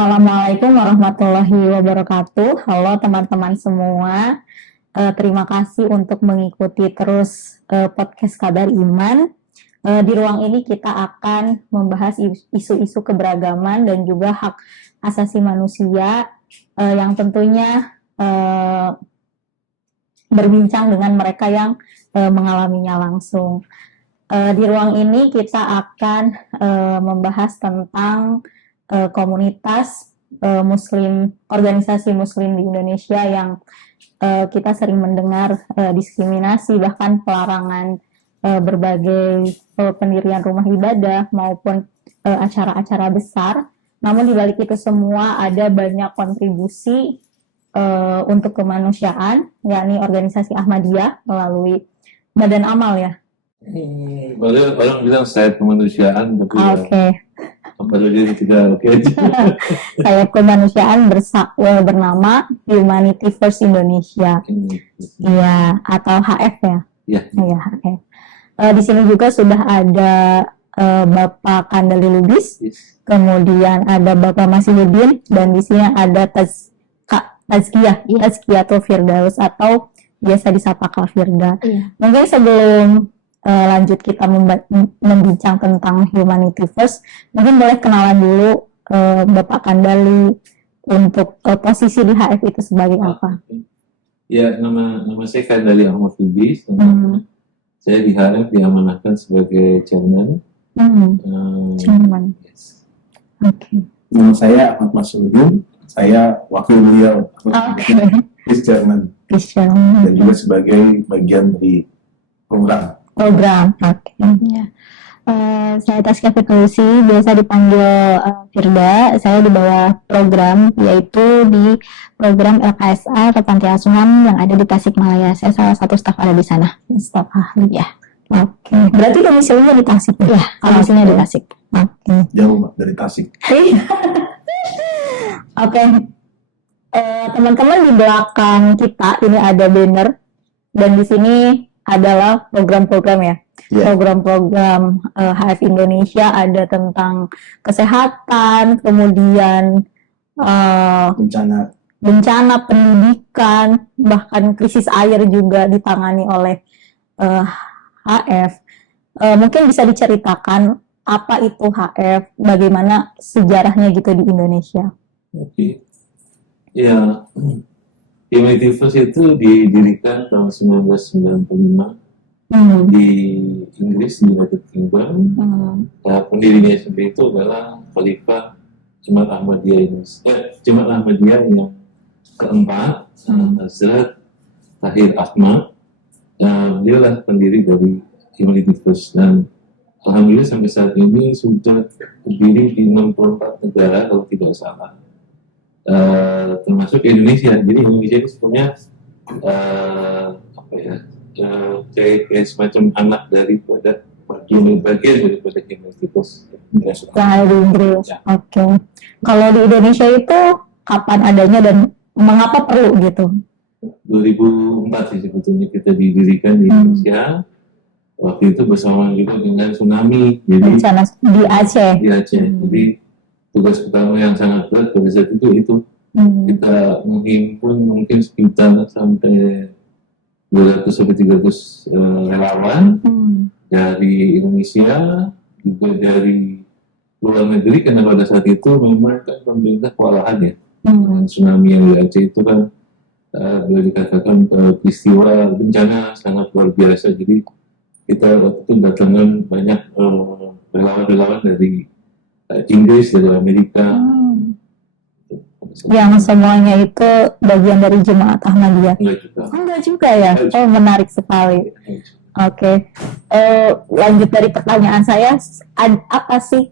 Assalamualaikum warahmatullahi wabarakatuh. Halo teman-teman semua. Terima kasih untuk mengikuti terus podcast Kabar Iman. Di ruang ini kita akan membahas isu-isu keberagaman dan juga hak asasi manusia yang tentunya berbincang dengan mereka yang mengalaminya langsung. Di ruang ini kita akan membahas tentang komunitas Muslim, organisasi Muslim di Indonesia yang kita sering mendengar diskriminasi, bahkan pelarangan berbagai pendirian rumah ibadah maupun acara-acara besar. Namun di balik itu semua ada banyak kontribusi untuk kemanusiaan, yakni organisasi Ahmadiyah melalui Badan Amal ya. Orang bilang saya kemanusiaan, tapi baru jadi tidak oke aja. Saya kemanusiaan bernama Humanity First Indonesia, iya, atau HF ya. Iya, HF. Di sini juga sudah ada Bapak Kandali Lubis, kemudian ada Bapak Masihudin, dan di sini ada Tazkiyatul Firdaus atau biasa disapa Kak Firda. Mungkin sebelum lanjut kita membincang tentang Humanity First, mungkin boleh kenalan dulu Bapak Kandali untuk posisi di HF itu sebagai apa? Ya, nama saya Kandali Ahmad Lubis. Saya di HF diamanahkan sebagai chairman. Chairman. Yes. Oke. Nama saya Ahmad Masudin, saya wakil beliau, Vice Chairman, dan juga sebagai bagian dari program. Oke. Ya. Saya Taskia Fitrusi, biasa dipanggil Firda. Saya di bawah program, yaitu di program LKSA atau Panti Asuhan yang ada di Tasikmalaya. Saya salah satu staf ada di sana, staf ahli ya. Oke. Berarti domisilinya di Tasik ya? Domisilinya di Tasik. Oke. Jauh dari Tasik. Oke. Teman-teman, di belakang kita ini ada banner, dan di sini adalah program-program ya. Program-program HF Indonesia, ada tentang kesehatan, kemudian bencana, pendidikan, bahkan krisis air juga ditangani oleh HF. Mungkin bisa diceritakan apa itu HF, bagaimana sejarahnya gitu di Indonesia. Oke. Ya, Humanity First itu didirikan tahun 1995 di Inggris, di United Kingdom. Pendirinya sendiri itu adalah Khalifah Jemaat Ahmadiyah Indonesia, Jemaat Ahmadiyah yang keempat, Hazrat Tahir Ahmad. Dia lah pendiri dari Humanity First, dan alhamdulillah sampai saat ini sudah berdiri di 64 negara kalau tidak salah. Termasuk Indonesia. Jadi Indonesia itu sebenarnya kayak semacam anak daripada bagian daripada Humanity First Yang di Inggris. Oke. Kalau di Indonesia itu kapan adanya dan mengapa perlu gitu? 2004 sih sebetulnya kita didirikan di Indonesia. Waktu itu bersama juga dengan tsunami. Jadi bencana di Aceh. Di Aceh. Jadi tugas pertama yang sangat berat pada saat itu kita menghimpun mungkin sekitar sampai 200 sampai 300 relawan dari Indonesia, juga dari luar negeri, karena pada saat itu memang kan pemerintah kewalahan ya dengan tsunami yang di Aceh itu kan boleh dikatakan peristiwa bencana sangat luar biasa. Jadi kita waktu itu datangkan banyak relawan-relawan dari Inggris, dari Amerika. Yang semuanya itu bagian dari Jemaat Ahmadiyah? Enggak juga ya? Oh, menarik sekali. Oke. Lanjut dari pertanyaan saya, apa sih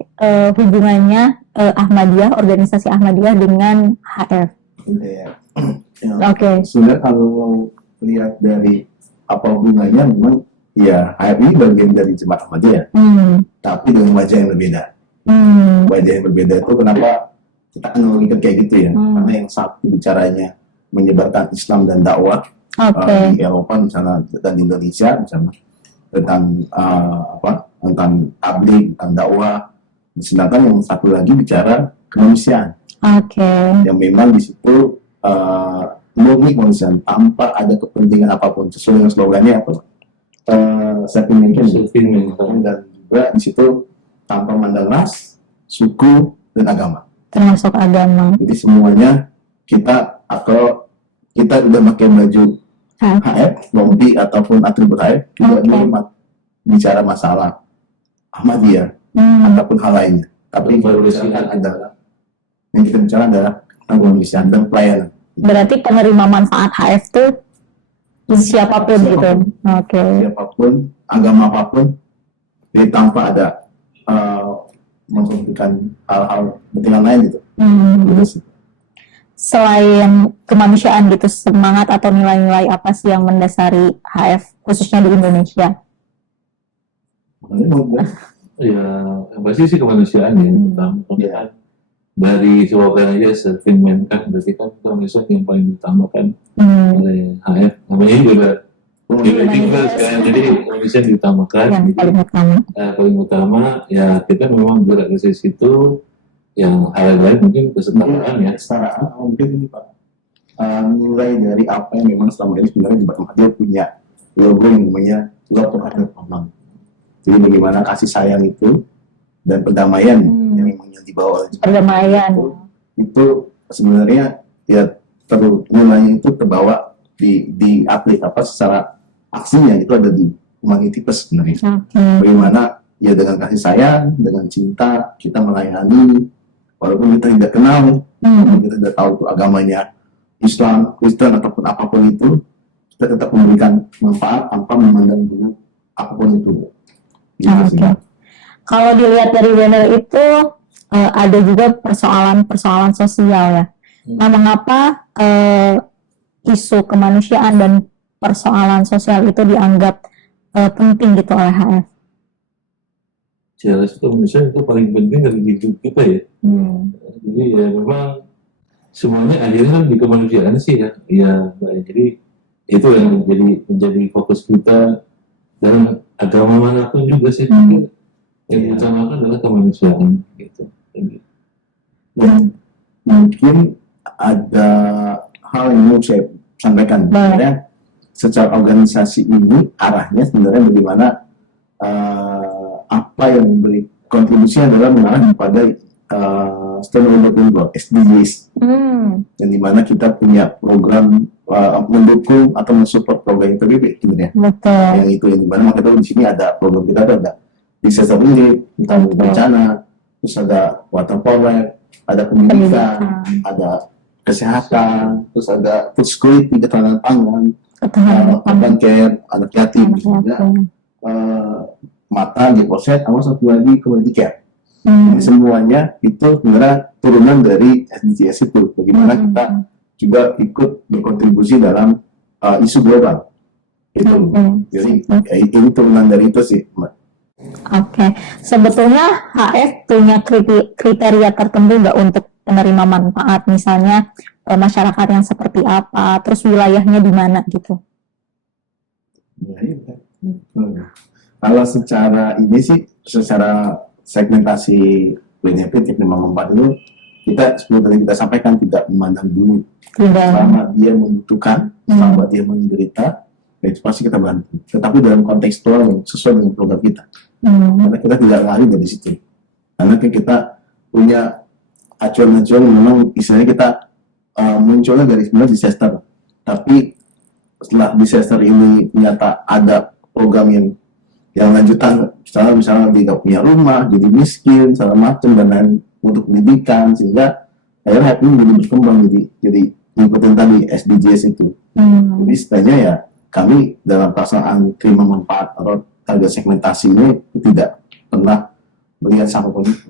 hubungannya Ahmadiyah, organisasi Ahmadiyah dengan HF? Oke. Sudah, kalau lihat dari apa hubungannya, memang ya HF ini bagian dari Jemaat Ahmadiyah, tapi dengan wajah yang berbeda. Wajah yang berbeda itu kenapa kita analogikan kayak gitu ya? Karena yang satu bicaranya menyebarkan Islam dan dakwah di Eropa misalnya, dan di Indonesia misalnya tentang tentang tabligh, tentang dakwah. Sedangkan yang satu lagi bicara kemanusiaan. Oke. yang memang di situ murni kemanusiaan tanpa ada kepentingan apapun, sesuai dengan slogannya apa? Self-invention. Dan juga di situ tanpa mandang ras, suku, dan agama. Termasuk agama. Jadi semuanya kita atau kita udah pakai baju HF, rompi ataupun atribut HF, tidak boleh bicara masalah Ahmadiyah ataupun hal lainnya. Tapi yang kita bicara adalah kemanusiaan dan pelayanan. Berarti penerima manfaat HF itu siapapun gitu. Oke. Siapapun, agama apapun, jadi tanpa ada memperhatikan hal-hal kepentingan lain gitu. Selain kemanusiaan gitu, semangat atau nilai-nilai apa sih yang mendasari HF khususnya di Indonesia? Ya, yang pasti sih kemanusiaan ya. Pertama, dari slogan aja self-invention, berarti kan kemanusiaan yang paling diutamakan oleh HF. Namanya juga jadi kemanusiaan diutamakan. Yang paling utama. Paling utama ya kita memang bergerak ke situ. Yang hal lain mungkin kesetaraan ya. Kesetaraan mungkin ini Pak. Nilai dari apa yang memang selama ini sebenarnya Jemaat Ahmadiyah punya logo yang namanya Love Terhadap Orang. Jadi bagaimana kasih sayang itu dan perdamaian yang memang yang dibawa oleh perdamaian itu sebenarnya ya nilainya itu terbawa di aplik apa secara aksinya itu ada di Humanitipes sebenarnya. Bagaimana ya dengan kasih sayang, dengan cinta kita melayani walaupun kita tidak kenal, kita tidak tahu itu agamanya Islam, Kristen ataupun apapun itu, kita tetap memberikan manfaat tanpa memandang dulu apapun itu. Kalau dilihat dari banner itu ada juga persoalan-persoalan sosial ya. Nah, mengapa isu kemanusiaan dan persoalan sosial itu dianggap penting gitu oleh HF? Jelas kemanusiaan itu paling penting dari hidup kita ya. Jadi ya memang semuanya akhirnya kan di kemanusiaan sih ya. Ya, jadi itu yang menjadi fokus kita dalam agama manapun juga sih. Yang diutamakan adalah kemanusiaan gitu. Dan mungkin ada hal yang mau saya sampaikan. Sebenarnya secara organisasi ini arahnya sebenarnya bagaimana apa yang memberi kontribusi adalah mengarah kepada Sustainable Development SDGs, yang dimana kita punya program mendukung atau mensupport program PBB sebenarnya. Yang itu yang dimana makanya di sini ada program kita ada disaster relief, tentang bencana, terus ada water power, ada pendidikan, ada kesehatan, terus ada food security, ketahanan pangan, urban care, anak yatim, mata, deposit, sama satu lagi community care. Jadi semuanya itu sebenarnya turunan dari SDGs itu. Bagaimana kita juga ikut berkontribusi dalam isu global. Itu. Jadi ini turunan dari itu sih, Mbak. Oke. Sebetulnya HF punya kriteria tertentu nggak untuk penerima manfaat, misalnya masyarakat yang seperti apa, terus wilayahnya di mana gitu? Kalau secara ini sih, secara segmentasi benefit yang memang manfaat itu, kita seperti tadi kita sampaikan tidak memandang dulu. Selama dia membutuhkan, selama dia menderita, itu pasti kita bantu. Tetapi dalam kontekstual yang sesuai dengan program kita. Karena kita tidak lari dari situ. Karena kita punya acuan-acuan memang istilahnya kita munculnya dari sebenarnya disaster. Tapi setelah disaster ini ternyata ada program yang lanjutan, misalnya dia nggak punya rumah, jadi miskin, segala macam dan lain untuk pendidikan, sehingga akhirnya ini jadi berkembang jadi ngikutin tadi SDGs itu. Jadi istilahnya ya kami dalam pelaksanaan terima manfaat atau target segmentasinya tidak pernah melihat siapapun itu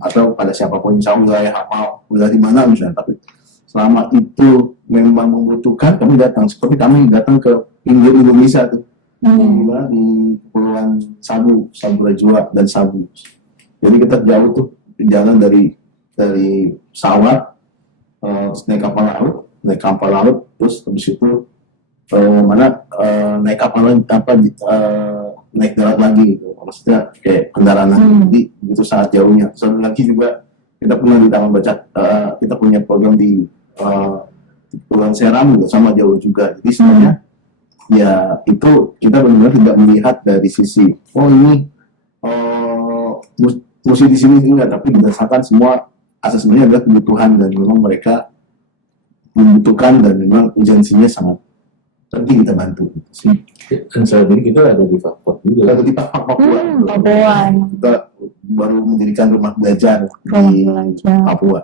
atau pada siapapun, misalnya wilayah apa, wilayah di mana misalnya, tapi selama itu memang membutuhkan kami datang, seperti kami datang ke pinggir Indonesia tuh, di Kepulauan Sabu Rajua dan Sabu. Jadi kita jauh tuh jalan dari pesawat, naik kapal laut, terus habis itu naik kapal naik darat lagi gitu, maksudnya kayak kendaraan lagi. Jadi begitu sangat jauhnya. Terus lagi juga kita pernah di Taman Baca, kita punya program di Pulau Seram juga sama jauh juga. Jadi sebenarnya ya itu kita benar-benar tidak melihat dari sisi ini mesti di sini enggak, tapi berdasarkan semua asesmennya adalah kebutuhan dan memang mereka membutuhkan dan memang urgensinya sangat penting kita bantu gitu sih. Dan saat ini kita ada di Fakfak juga. Kita di Papua, Papua. kita baru mendirikan rumah belajar Rumah di belajar. Papua.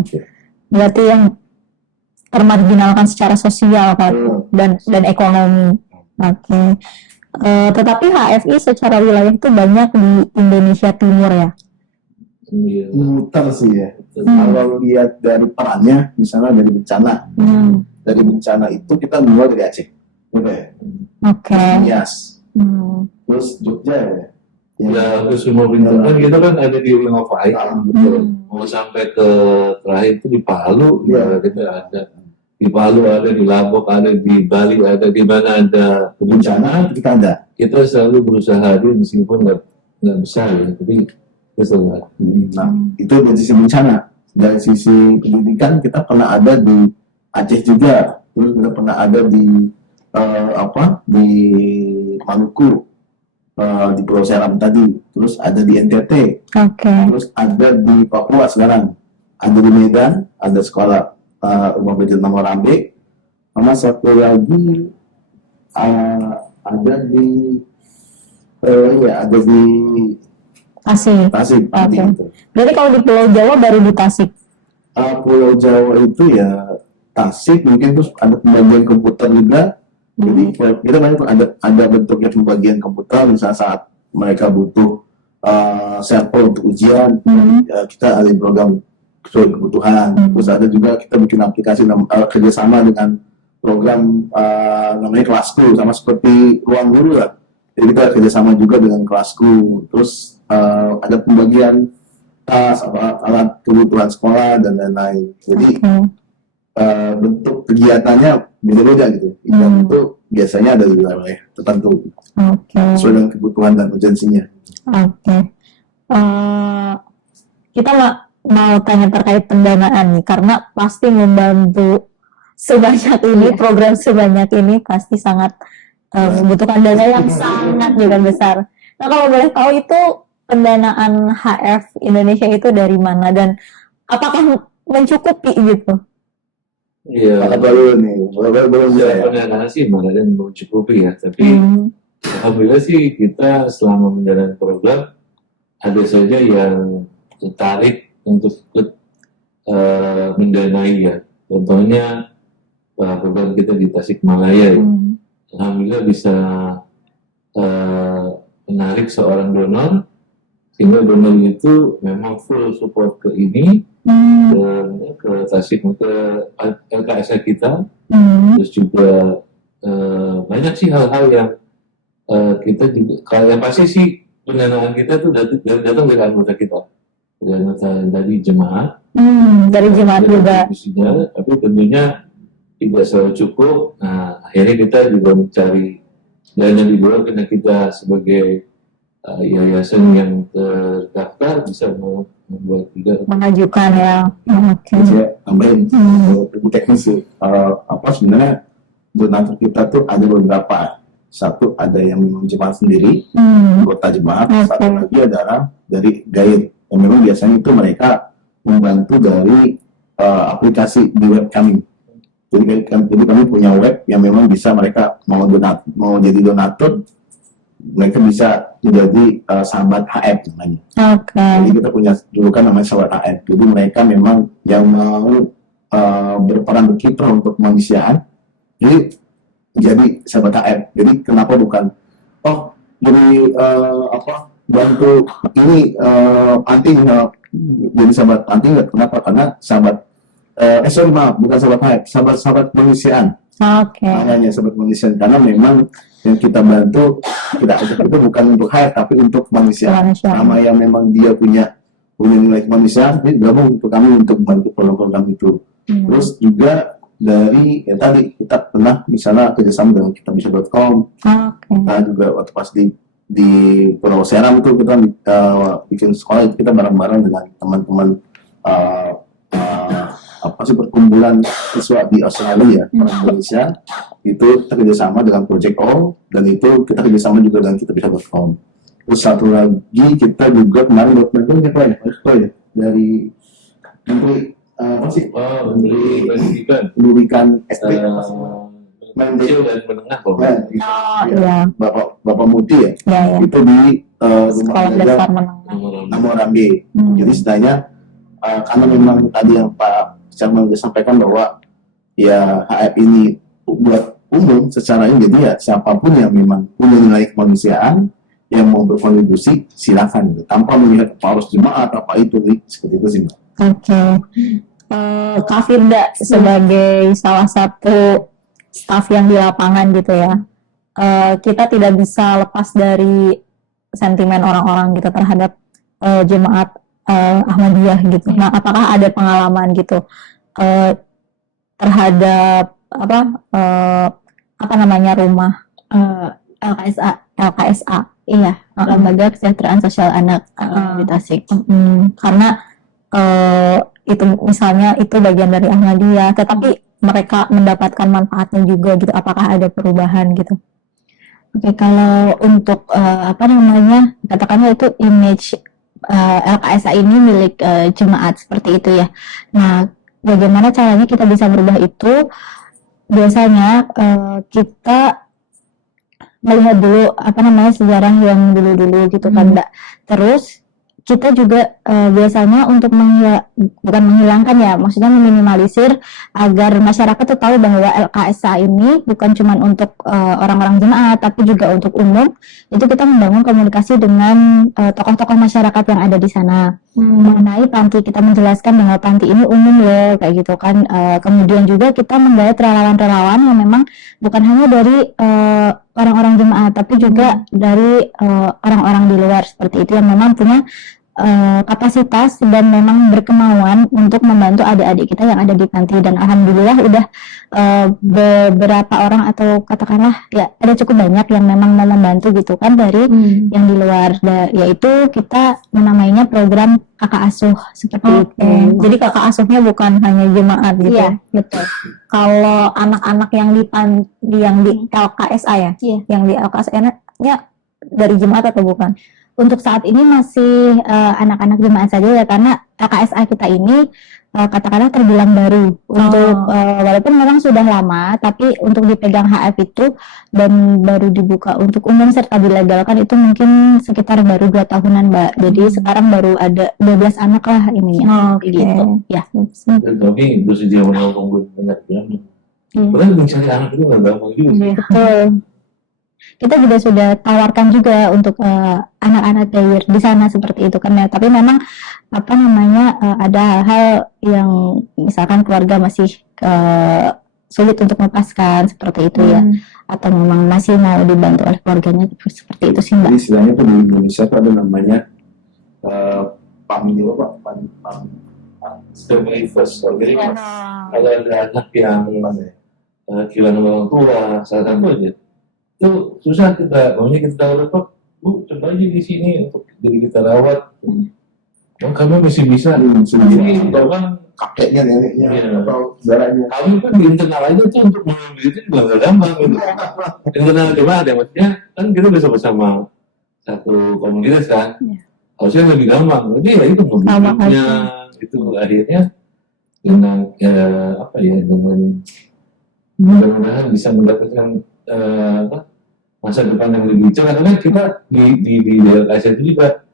Oke. Berarti yang termarginalkan secara sosial Pak, dan ekonomi. Oke. Tetapi HFI secara wilayah itu banyak di Indonesia Timur ya. Iya. Muter sih ya. Kalau lihat dari perannya, misalnya dari bencana, dari bencana itu kita mulai dari Aceh, gitu ya. Oke. Nias, terus Jogja ya. Ya, ke semua bintang kan kita kan ada di Ring of Fire, mau sampai ke terakhir itu di Palu, ya kita ada di Palu, ada di Lombok, ada di Bali, ada di mana ada bencana kita ada. Kita selalu berusaha hadir meskipun nggak besar ya, tapi kita selalu hadir. Nah, itu dari sisi bencana. Dari sisi pendidikan kita pernah ada di Aceh juga, terus kita pernah ada di di Maluku, di Pulau Seram tadi, terus ada di NTT, terus ada di Papua sekarang, ada di Medan, ada sekolah rumah belajar Nama Rambe, sama satu lagi ada di ada di Tasik. Gitu. Berarti kalau di Pulau Jawa baru di Tasik. Pulau Jawa itu ya Tasik, mungkin terus ada pembagian komputer juga. Jadi kita banyak ada bentuknya pembagian komputer, misalnya saat mereka butuh sampel untuk ujian, kita ada program sesuai kebutuhan. Terus ada juga kita bikin aplikasi kerjasama dengan program namanya Kelasku, sama seperti Ruang Guru lah. Jadi kita kerjasama juga dengan Kelasku. Terus ada pembagian tas, alat kebutuhan sekolah dan lain-lain. Jadi bentuk kegiatannya beda-beda gitu. Dan itu biasanya ada di wilayah tertentu. Sesuai dengan kebutuhan dan urgensinya. Kita mau tanya terkait pendanaan nih, karena pasti membantu sebanyak ini, program sebanyak ini pasti sangat membutuhkan dana yang sangat juga besar. Nah, kalau boleh tahu itu pendanaan HF Indonesia itu dari mana dan apakah mencukupi gitu? Iya. Baru nih, belum ya. Pendanaan sih malah dan mencukupi ya, tapi alhamdulillah sih kita selama menjalankan program ada saja yang tertarik untuk mendanai ya. Contohnya program kita di Tasikmalaya ya. Alhamdulillah bisa menarik seorang donor, sehingga donor itu memang full support ke ini, ke Tasik, ke LKS kita. Terus juga banyak sih hal-hal yang kita juga, yang pasti sih pendanaan kita tuh datang dari anggota kita, dari jemaat. Dari jemaat juga. Tapi tentunya tidak selalu cukup. Nah, akhirnya kita juga mencari dana di luar, karena kita sebagai yayasan yang terdaftar bisa membuat juga mengajukan ya. Saya tambahin lebih teknis sih. Sebenarnya donatur kita tuh ada beberapa. Satu ada yang memang jemaat sendiri, anggota jemaat. Satu lagi adalah dari guide, yang memang biasanya itu mereka membantu dari aplikasi di web kami. Jadi kami punya web yang memang bisa mereka mau jadi donatur, mereka bisa menjadi sahabat HF namanya. Jadi kita punya julukan namanya sahabat HF. Jadi mereka memang yang mau berperan berkiprah untuk kemanusiaan, jadi sahabat HF. Jadi kenapa bukan jadi bantu ini anting jadi sahabat anting? Kenapa? Karena sahabat bukan sahabat HF, sahabat kemanusiaan. Namanya sahabat kemanusiaan, karena memang yang kita bantu, kita itu bukan untuk HF tapi untuk kemanusiaan. Sama yang memang dia punya nilai kemanusiaan, dia gabung untuk kami untuk membantu program-program itu. Terus juga dari yang tadi kita pernah misalnya kerjasama dengan kitabisa.com. Kita juga waktu pas di di Pulau Seram itu kita bikin sekolah, kita bareng-bareng dengan teman-teman uh, uh, apa sih, perkumpulan siswa di Australia, orang Indonesia. Itu kita kerjasama dengan Project O, dan itu kita kerjasama juga dengan kitabisa.com. Terus satu lagi kita juga kemarin buat ya dari Menteri apa sih? Menteri Pendidikan, Pendidikan SD, kecil dan menengah kok. Iya. Bapak Muti ya, Ya, ya. itu di rumah Sekolah dasar menengah. Namorambe. Jadi sebenarnya karena memang tadi yang Pak Chairman sampaikan bahwa ya HF ini buat umum secara ini, jadi ya siapapun yang memang punya nilai kemanusiaan yang mau berkontribusi silakan gitu, tanpa melihat apa harus jemaat apa itu, seperti itu sih Mbak. Oke. Kak Firda sebagai salah satu staf yang di lapangan gitu ya, kita tidak bisa lepas dari sentimen orang-orang gitu terhadap jemaat Ahmadiyah gitu. Nah, apakah ada pengalaman gitu terhadap apa namanya rumah LKSA? Iya, Lembaga Kesejahteraan Sosial Anak di Tasik. Karena itu misalnya itu bagian dari Ahmadiyah, tetapi mereka mendapatkan manfaatnya juga gitu. Apakah ada perubahan gitu? Oke, kalau untuk katakanlah itu image LKSA ini milik jemaat seperti itu ya. Nah, bagaimana caranya kita bisa berubah itu? Biasanya kita melihat dulu sejarah yang dulu-dulu gitu kan, Mbak. Terus kita juga biasanya untuk bukan menghilangkan ya, maksudnya meminimalisir agar masyarakat tuh tahu bahwa LKSA ini bukan cuma untuk orang-orang jemaat, tapi juga untuk umum. Itu kita membangun komunikasi dengan tokoh-tokoh masyarakat yang ada di sana mengenai panti. Kita menjelaskan bahwa panti ini umum loh, kayak gitu kan. Kemudian juga kita menggait relawan-relawan yang memang bukan hanya dari orang-orang jemaat, tapi juga dari orang-orang di luar seperti itu yang memang punya kapasitas dan memang berkemauan untuk membantu adik-adik kita yang ada di panti. Dan alhamdulillah udah beberapa orang, atau katakanlah ya ada cukup banyak yang memang mau membantu gitu kan dari yang di luar, yaitu kita menamainya program kakak asuh seperti itu. Jadi kakak asuhnya bukan hanya jemaat gitu. Iya, betul. Kalau anak-anak yang di LKSA ya, yang di LKSA-nya dari jemaat atau bukan? Untuk saat ini masih anak-anak jemaat saja ya, karena LKSA kita ini katakanlah terbilang baru. Untuk walaupun memang sudah lama, tapi untuk dipegang HF itu dan baru dibuka untuk umum serta dilegalkan itu mungkin sekitar baru 2 tahunan, Mbak. Jadi sekarang baru ada 12 anak lah ininya. Gitu. Ya. Tapi bersedia menampung banyak banget. Padahal mencari anak itu nggak gampang juga. Betul. Kita juga sudah tawarkan juga untuk anak-anak gair di sana seperti itu kan ya. Tapi memang ada hal-hal yang misalkan keluarga masih sulit untuk melepaskan seperti itu ya, atau memang masih mau dibantu oleh keluarganya seperti itu sih, Mbak. Jadi istilahnya tuh di Indonesia tuh ada namanya family Family first. Jadi kalau ada anak yang kehilangan orang tua, salah satu aja, itu susah maunya kita rawat, Bu, coba aja di sini untuk jadi kita rawat. Kami masih bisa. Jadi bahkan kakeknya, neneknya, Iya. atau saudaranya. kami kan di internal aja tuh untuk mengambil itu juga nggak gampang gitu. Internal gimana ya, maksudnya kan kita bisa bersama satu komunitas kan, harusnya lebih gampang. Jadi ya itu mobilnya itu akhirnya dengan dengan mudah-mudahan bisa mendapatkan masa depan yang lebih cerah. Karena kita di daerah Asia itu juga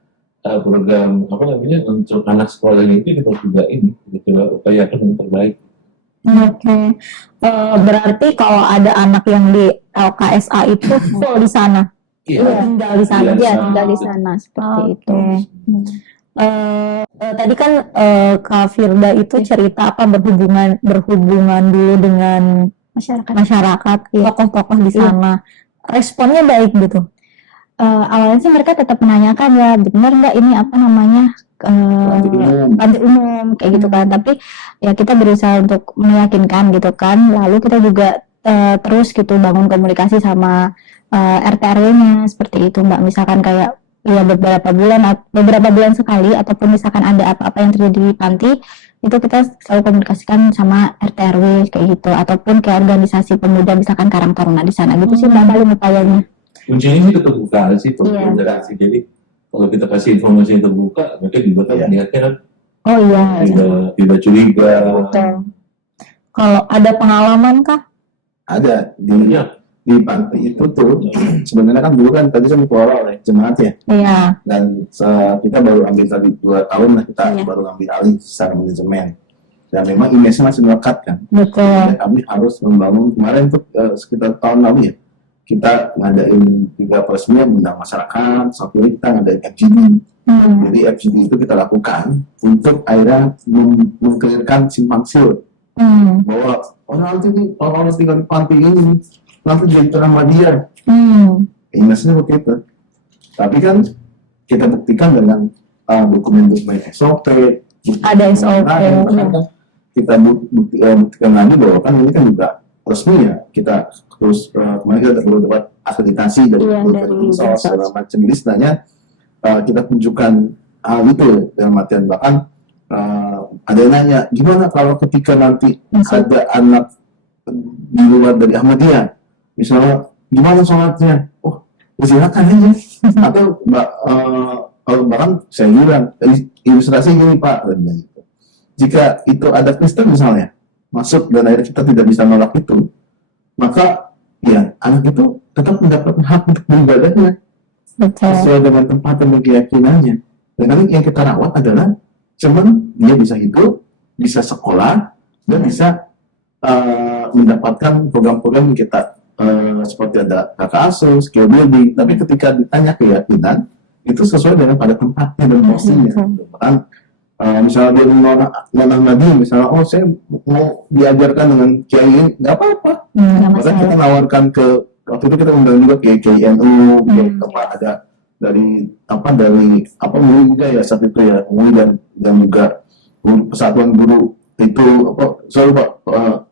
program untuk anak sekolah itu kita juga kita upayakan yang terbaik. Oke. Berarti kalau ada anak yang di LKSA itu full di sana. Tinggal di sana. Iya, tinggal di sana seperti itu. Tadi kan Kak Firda itu cerita berhubungan dulu dengan masyarakat, tokoh-tokoh di sana. Responnya baik gitu. Awalnya sih mereka tetap menanyakan ya, benar nggak ini panti umum kayak gitu kan. Tapi ya kita berusaha untuk meyakinkan gitu kan. Lalu kita juga terus gitu bangun komunikasi sama RT RW-nya seperti itu Mbak. Misalkan kayak ya beberapa bulan sekali ataupun misalkan ada apa-apa yang terjadi di panti, itu kita selalu komunikasikan sama RT RW kayak gitu, ataupun kayak organisasi pemuda misalkan Karang Taruna di sana gitu sih Mbak paling upayanya. Kuncinya sih keterbukaan sih, interaksi. Jadi kalau kita kasih informasi yang terbuka, mereka juga kan melihatnya kan Oh iya. tidak curiga. Betul. Kalau ada pengalaman kah? Ada di panti itu tuh sebenarnya kan dulu kan tadi saya dikelola oleh jemaat ya, Iya. dan kita baru ambil tadi 2 tahun lah kita baru ambil alih secara manajemen, dan memang image-nya masih melekat kan. Betul. Dan kami harus membangun kemarin tuh sekitar tahun lalu ya, kita ngadain juga peresmian undang masyarakat, satu ini kita ngadain FGD. Jadi FGD itu kita lakukan untuk akhirnya mengkelirkan simpang siur bahwa nanti nih kalau tinggal di panti ini nanti jadi Muhammadiyah. Image-nya begitu. Tapi kan kita buktikan dengan dokumen-dokumen SOP. Ada SOP. Kita buktikan lagi bahwa kan ini kan juga resmi ya. Kita terus kemarin kita perlu dapat akreditasi dari segala macam. Jadi sebenarnya kita tunjukkan hal itu dalam artian bahkan ada yang nanya gimana kalau ketika nanti ada anak di luar dari Ahmadiyah, misalnya gimana sholatnya? Oh, silakan aja. Atau bahkan saya bilang ilustrasi gini Pak, jika itu ada Kristen misalnya masuk dan akhirnya kita tidak bisa nolak itu, maka ya anak itu tetap mendapatkan hak untuk beribadahnya sesuai dengan tempat dan keyakinannya. Dan nanti yang kita rawat adalah cuman dia bisa hidup, bisa sekolah, dan bisa mendapatkan program-program yang kita seperti ada kakak asuh, skill building. Tapi ketika ditanya keyakinan, itu sesuai dengan pada tempatnya dan porsinya. Bahkan misalnya dia mengenal Nabi, misalnya saya mau diajarkan dengan kiai ini, nggak apa-apa. Bahkan kita nawarkan ke waktu itu kita undang juga ke KNU, ada dari MUI juga ya saat itu ya, MUI dan juga Persatuan Guru itu selalu Pak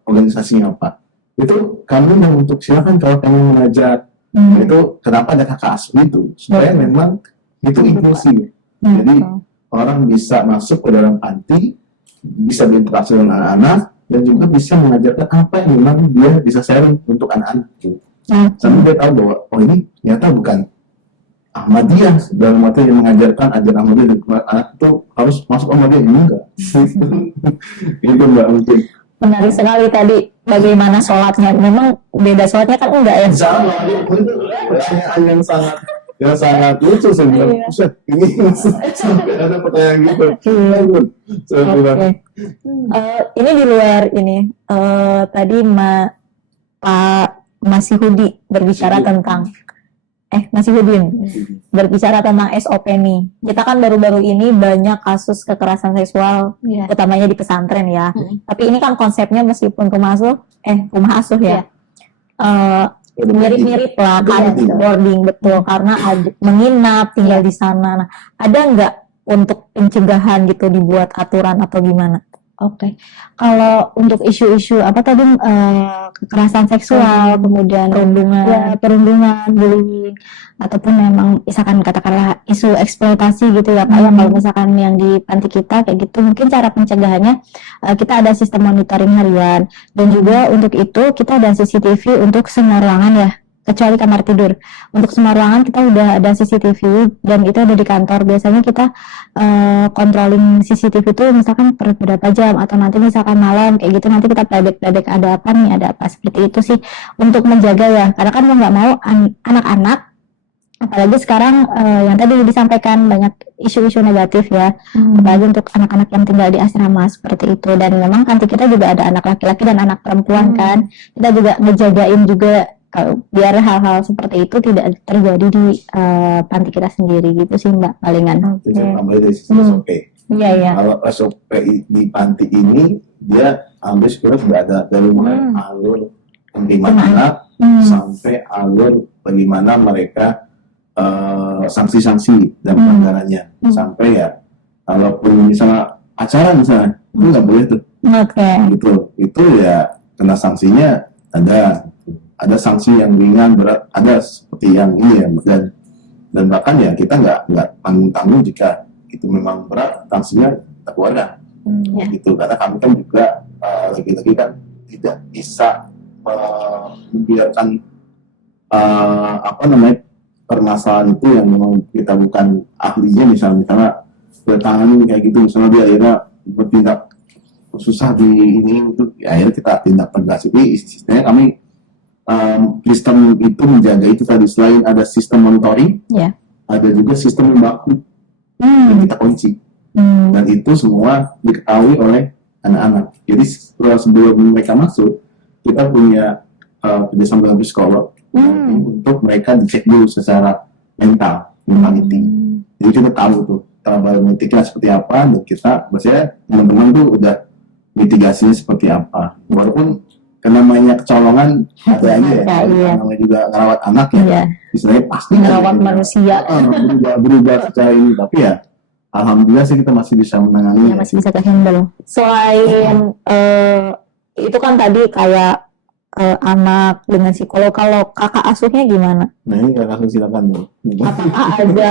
organisasinya apa itu kami yang untuk silakan kalau kami mengajar itu kenapa ada kakak asuh itu supaya memang itu inklusi. Jadi orang bisa masuk ke dalam panti, bisa berinteraksi dengan anak-anak, dan juga bisa mengajarkan apa yang memang dia bisa sharing untuk anak-anak itu. Sampai dia tahu bahwa ini ternyata bukan Ahmadiyah dalam arti yang mengajarkan ajaran Ahmadiyah, anak itu harus masuk Ahmadiyah, enggak. Itu Mbak mungkin. Menarik sekali tadi bagaimana sholatnya. Memang beda sholatnya kan enggak ya? Sama, itu pertanyaan yang sangat lucu sebenarnya. Ini sampai ada pertanyaan gitu. Ini di luar ini tadi Pak Masihudi berbicara tentang Masihudin berbicara tentang SOP nih. Kita kan baru-baru ini banyak kasus kekerasan seksual, utamanya di pesantren ya. Tapi ini kan konsepnya meskipun rumah asuh ya. Mirip-mirip lah kan boarding, betul, karena menginap tinggal di sana. Nah, ada nggak untuk pencegahan gitu dibuat aturan atau gimana? Oke. Kalau untuk isu-isu kekerasan seksual, kemudian perundungan, bullying, ataupun memang misalkan katakanlah isu eksploitasi gitu ya Pak, yang kalau misalkan yang di panti kita kayak gitu, mungkin cara pencegahannya kita ada sistem monitoring harian, dan juga untuk itu kita ada CCTV untuk semua ruangan ya, kecuali kamar tidur. Untuk semua ruangan kita udah ada CCTV dan itu ada di kantor. Biasanya kita controlling CCTV itu misalkan per berapa jam, atau nanti misalkan malam kayak gitu, nanti kita playback ada apa nih, ada apa, seperti itu sih untuk menjaga ya. Karena kan mau nggak mau anak-anak, apalagi sekarang yang tadi disampaikan banyak isu-isu negatif ya, apalagi untuk anak-anak yang tinggal di asrama seperti itu. Dan memang panti kita juga ada anak laki-laki dan anak perempuan kan, kita juga ngejagain juga biar hal-hal seperti itu tidak terjadi di panti kita sendiri gitu sih Mbak palingan. Tambah dari sisi SOP. Iya. Kalau SOP di panti ini dia ambil sebenarnya sudah ada dari mulai alur penerimaan anak sampai alur bagaimana mereka sanksi-sanksi dan pelanggarannya, sampai ya kalaupun misalnya acara misalnya itu nggak boleh tuh. Gitu. Itu ya kena sanksinya ada sanksi yang ringan, berat, ada seperti yang ini ya, dan bahkan ya kita nggak tanggung-tanggung jika itu memang berat, sanksinya kita keluarkan. Ya. Gitu, karena kami kan juga lagi-lagi kan tidak bisa membiarkan permasalahan itu yang memang kita bukan ahlinya, misalnya bertangani kayak gitu, misalnya dia akhirnya bertindak susah di ini itu, ya akhirnya kita tindak tegas. Jadi istilahnya kami sistem itu menjaga itu tadi, selain ada sistem monitoring, Ya. ada juga sistem baku yang kita kunci. Dan itu semua diketahui oleh anak-anak. Jadi sebelum mereka masuk, kita punya kerjasama dengan psikolog untuk mereka dicek dulu secara mentality. Jadi kita tahu tuh biometriknya seperti apa, dan kita maksudnya teman-teman tuh udah mitigasinya seperti apa. Walaupun namanya kecolongan ada aja ya, Iya. namanya juga ngerawat anak ya. Iya. Istilahnya pasti Merawat manusia. berubah secara ini, tapi ya alhamdulillah sih kita masih bisa menangani. Ya, masih bisa ke-handle. Selain itu kan tadi kayak anak dengan psikolog, kalau kakak asuhnya gimana? Nah ini kakak silakan tuh. Apakah ada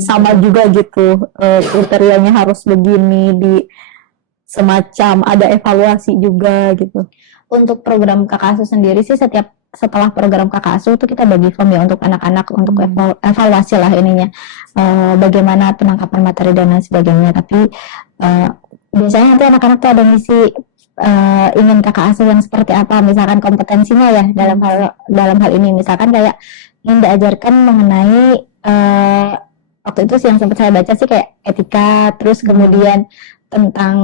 sama juga gitu kriterianya harus begini, di semacam ada evaluasi juga gitu? Untuk program kakak asuh sendiri sih setelah program kakak asuh itu kita bagi form ya untuk anak-anak untuk evaluasi lah ininya, bagaimana penangkapan materi dan lain sebagainya. Tapi biasanya nanti anak-anak tuh ada ngisi ingin kakak asuh yang seperti apa, misalkan kompetensinya ya dalam hal ini, misalkan kayak ingin diajarkan mengenai waktu itu sih yang sempat saya baca sih kayak etika, terus kemudian tentang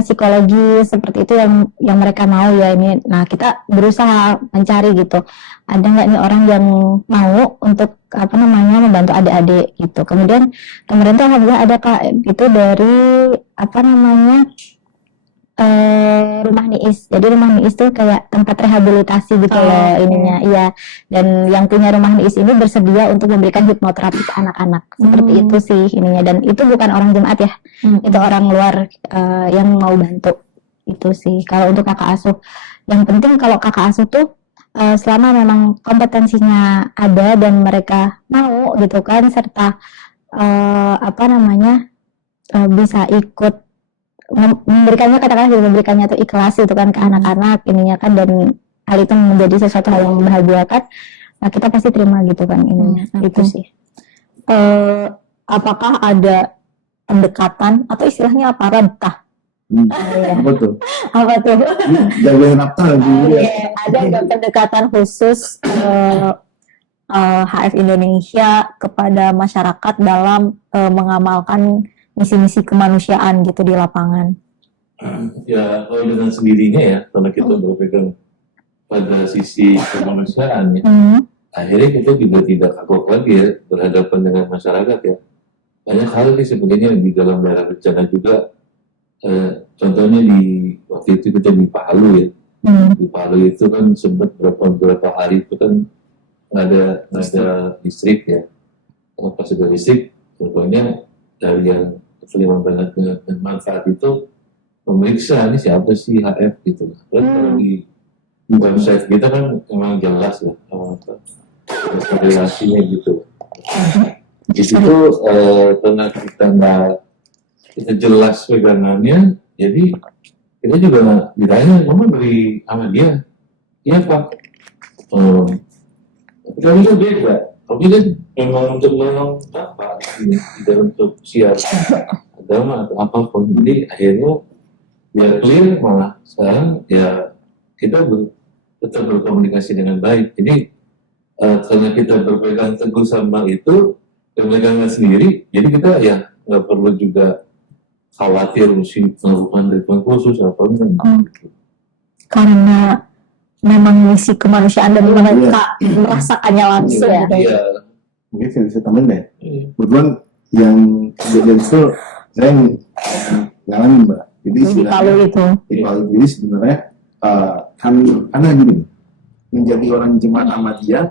psikologi, seperti itu yang mereka mau ya ini. Nah kita berusaha mencari gitu, ada nggak nih orang yang mau untuk membantu adik-adik gitu. Kemudian kemarin tuh alhamdulillah ada Kak itu dari rumah NIIS. Jadi rumah NIIS tuh kayak tempat rehabilitasi gitu loh ininya. Iya. Dan yang punya rumah NIIS ini bersedia untuk memberikan hipnoterapi ke anak-anak. Seperti itu sih ininya. Dan itu bukan orang jemaat ya. Itu orang luar yang mau bantu. Itu sih. Kalau untuk kakak asuh, yang penting kalau kakak asuh tuh selama memang kompetensinya ada dan mereka mau gitu kan, serta bisa ikut memberikannya tuh ikhlas itu kan ke anak-anak ininya kan, dan hal itu menjadi sesuatu hal yang membahagiakan, nah kita pasti terima gitu kan ininya. Itu sih. Apakah ada pendekatan atau istilahnya apa, rabtah? Apa tuh? Apa tuh? Jaga nafkah dulu ya. Ada nggak pendekatan khusus HF Indonesia kepada masyarakat dalam mengamalkan misi-misi kemanusiaan gitu di lapangan? Ya kalau dengan sendirinya ya, karena kita berpegang pada sisi kemanusiaan ya, akhirnya kita juga tidak kagok lagi ya berhadapan dengan masyarakat ya. Banyak hal nih sebenarnya di dalam daerah bencana juga, contohnya di waktu itu kita di Palu ya. Di Palu itu kan sempat beberapa hari itu kan ada listrik ya. Pas ada listrik, contohnya dari yang terima banget dengan manfaat itu memeriksa ini siapa sih HF gitu. Dan kalau di website kita kan memang jelas ya relasinya gitu. Di situ karena kita jelas pegangannya, jadi kita juga ditanya, kamu beri sama dia? Iya Pak. Tapi itu beda. Tapi kan memang untuk menolong Bapak ini, tidak untuk siap agama atau apapun. Jadi akhirnya ya clear, malah sekarang ya kita tetap berkomunikasi dengan baik. Jadi karena kita berpegang teguh sama itu, pegangan sendiri, jadi kita ya nggak perlu juga khawatir mesti melakukan treatment khusus apa enggak. Karena memang misi kemanusiaan dan mereka merasakannya langsung ya. Iya. Mungkin saya bisa tambahin deh. Kebetulan yang kejadian itu saya ngalamin Mbak. Jadi Di Palu itu. di Palu ini sebenarnya karena gini, menjadi orang jemaat Ahmadiyah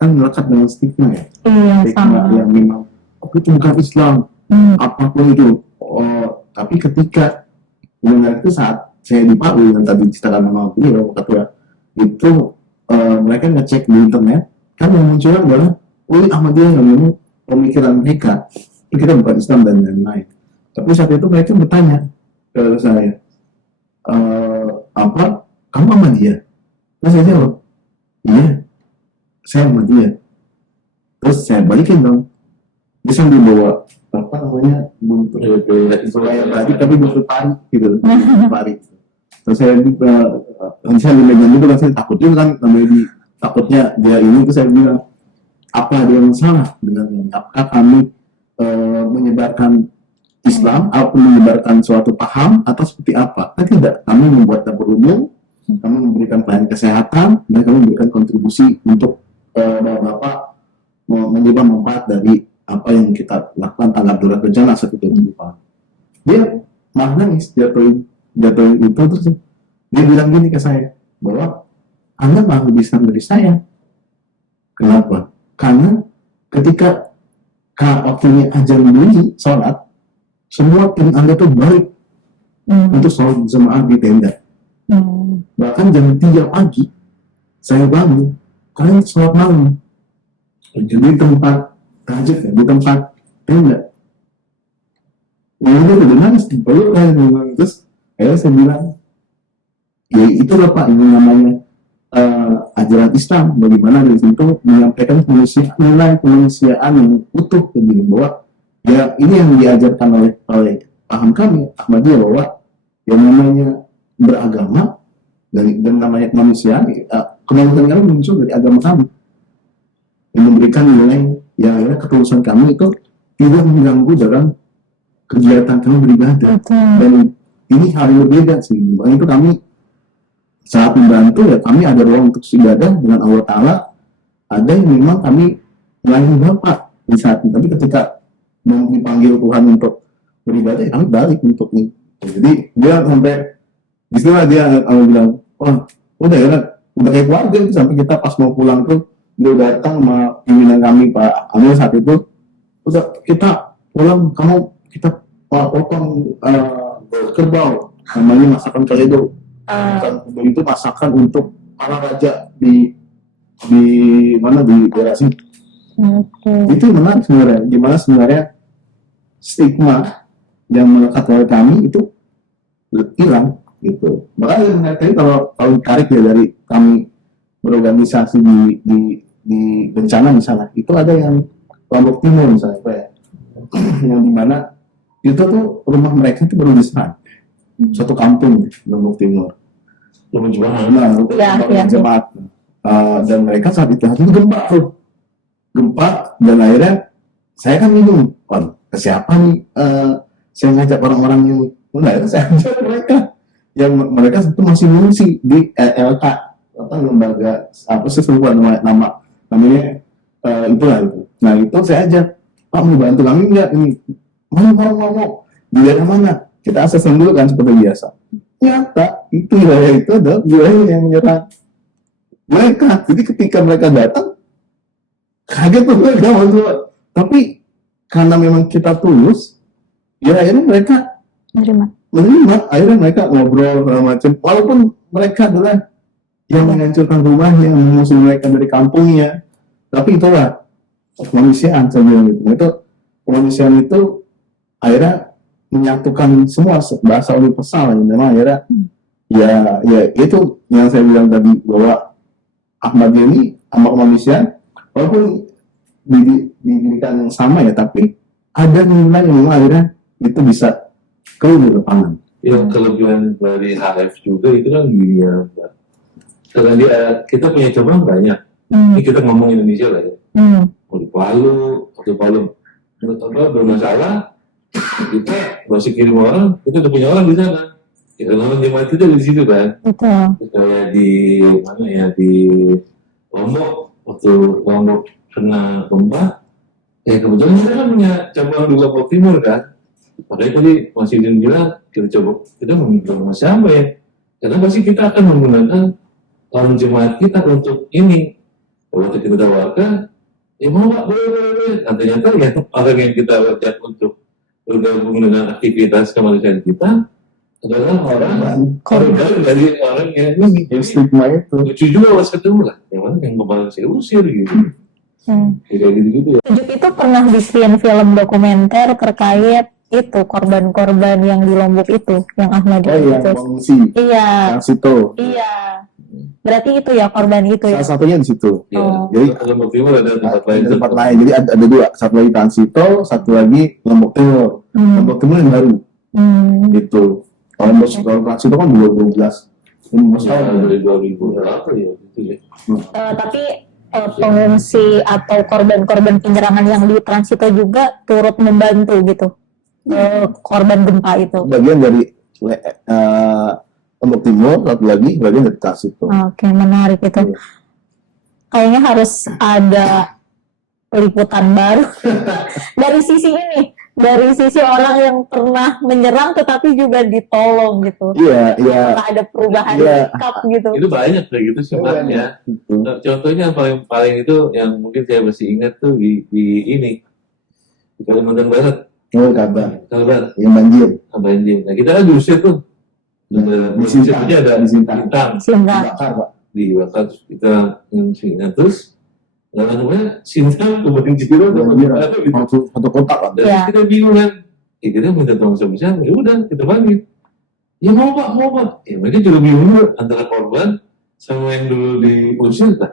kan melekat dengan stigma ya. Iya, Stigma sama. yang memang itu bukan Islam, apapun itu. Tapi ketika mendengar itu saat saya di Palu yang tadi ceritakan sama beliau ketua itu mereka ngecek di internet, kan yang muncul adalah Ahmadiyah yang memang pemikiran mereka kita bukan Islam dan lain-lain. Tapi saat itu mereka bertanya ke saya, apa kamu Ahmadiyah? Terus saya jawab, iya, saya Ahmadiyah. Terus saya balikin dong, dia sambil bawa apa namanya buntut kayak tadi tapi buntut pari gitu, pari. Terus saya saya bilang itu kan saya takut juga kan, namanya takutnya dia ini. Terus saya bilang, apa ada yang salah dengan ini? Apakah kami menyebarkan Islam atau menyebarkan suatu paham atau seperti apa? Tidak, kami membuat dapur umum, kami memberikan pelayanan kesehatan, dan kami memberikan kontribusi untuk Bapak menerima manfaat dari apa yang kita lakukan tanggap darurat bencana saat itu. Dia malah nangis, jatuhin itu. Terus dia bilang gini ke saya, bahwa Anda malah lebih Islam dari saya. Kenapa? Karena ketika waktunya azan bunyi sholat, semua tim Anda tuh balik untuk sholat jemaah di tenda. Bahkan jam 3 pagi saya bangun, kalian sholat malam di tempat tahajud ya, di tempat tenda. Yang dia udah nangis, peluk kan. Terus akhirnya saya bilang, ya itulah Pak, ini namanya ajaran Islam, bagaimana dari situ menyampaikan nilai kemanusiaan yang utuh, begini, bahwa ya ini yang diajarkan oleh paham kami Ahmadiyah, bahwa yang namanya beragama dan namanya kemanusiaan, kemanusiaan kami muncul dari agama kami yang memberikan nilai yang akhirnya ketulusan kami itu tidak mengganggu dalam kegiatan kami beribadah. Dan ini hal yang berbeda sih, makanya itu kami saat membantu ya kami ada ruang untuk ibadah dengan Allah Ta'ala. Ada yang memang kami melayani Bapak di saat itu, tapi ketika mau dipanggil Tuhan untuk beribadah ya kami balik untuk ini. Jadi dia sampai di sana dia bilang, wah udah ya udah kayak keluarga itu. Sampai kita pas mau pulang tuh dia datang sama pimpinan kami Pak Amir saat itu, udah kita pulang, kita potong kerbau, namanya masakan kaledo. Itu masakan untuk para raja di mana di daerah sini. Itu menarik sebenarnya, gimana sebenarnya stigma yang melekat oleh kami itu hilang gitu. Makanya tadi kalau ditarik ya dari kami berorganisasi di bencana misalnya, itu ada yang Lombok Timur misalnya Pak ya, yang dimana itu tuh rumah mereka itu baru diserang satu kampung di Lombok Timur. Jemaat. Dan mereka saat itu gempa dan akhirnya saya kan bingung, ke siapa nih saya ngajak orang-orang ini. Akhirnya saya ajak mereka itu masih mengungsi di LK, lembaga apa sesuatu namanya itulah itu. Nah itu saya ajak, Pak mau bantu kami enggak ini? Mau di daerah mana? Kita asesmen dulu kan seperti biasa. Nyata itu wilayah itu adalah wilayah yang menyerang mereka. Jadi ketika mereka datang, kaget tuh mereka maksudnya. Tapi karena memang kita tulus, ya akhirnya mereka menerima. Akhirnya mereka ngobrol segala macam. Walaupun mereka adalah yang menghancurkan rumahnya, mengusir mereka dari kampungnya. Tapi itulah kemanusiaan sebenarnya itu. Itu kemanusiaan itu akhirnya menyatukan semua bahasa universal yang memang akhirnya ya itu yang saya bilang tadi, bahwa Ahmadiyah ini sama kemanusiaan walaupun didirikan yang sama ya, tapi ada nilai yang memang akhirnya itu bisa keluar di lapangan. Yang kelebihan dari HF juga itu kan gini ya, karena kita punya cabang banyak. Ini kita ngomong Indonesia lah ya. Mau di Palu, menurut apa bermasalah, kita masih kirim orang, kita udah punya orang di sana. Ya kalau jemaat kita di situ kan. Kayak di mana ya, di Lombok, waktu Lombok kena gempa, ya kebetulan kita kan punya cabang di Lombok Timur kan. Makanya tadi Mas Idin bilang kita menggunakan siapa ya? Karena pasti kita akan menggunakan orang jemaat kita untuk ini. Kalau kita tawarkan, ya mau Pak, boleh. Nah ternyata ya orang yang kita ajak untuk bergabung dengan aktivitas kemanusiaan kita, adalah orang korban dari orang yang ini. yang Jadi stigma itu. lucu juga pas ketemu lah, yang mana yang kemarin saya usir gitu. Kayak gitu-gitu ya. Tujuh itu pernah bikin film dokumenter terkait itu korban-korban yang di Lombok itu, yang Oh Ahmadiyah yang itu. mengungsi Iya, yang situ. iya. Berarti itu ya korban itu ya. Salah satunya di situ. Ya, Oh. Jadi Lombok Timur ada tempat lain. ada tempat lain. Jadi ada dua, satu lagi Transito, satu lagi Lombok Timur. Lombok Timur yang baru gitu. Kalau Transito kan 2012. Ini Ya, masalah dari 2000 berapa ya gitu ya. Tapi pengungsi atau korban-korban penyerangan yang di Transito juga turut membantu gitu korban gempa itu. bagian dari Lombok Timur, satu lagi bagian dari Transito. Oke, menarik itu. Iya. Kayaknya harus ada liputan baru dari sisi ini, dari sisi orang yang pernah menyerang tetapi juga ditolong gitu. Iya, iya. Apakah ada perubahan Iya. sikap gitu? Itu banyak kayak gitu sifatnya. Gitu. Nah, contohnya yang paling itu yang mungkin saya masih ingat tuh di ini di Kalimantan Barat, Oh, kabar. Kalbar, Yang banjir. banjir. Nah kita kan diusir tuh. Di Sintang. aja ada Di Sintang. Sehingga Dibakar, Pak. dibakar, terus kita yang Sintang terus. Lalu namanya Sintang kemudian Cipiro Banjir. gitu. Satu kotak, Pak. Dan Iya. kita bingung kan, kita minta tolong siapa, ya udah kita panggil. Ya mau pak. Ya mereka juga bingung juga, antara korban sama yang dulu diusir kan.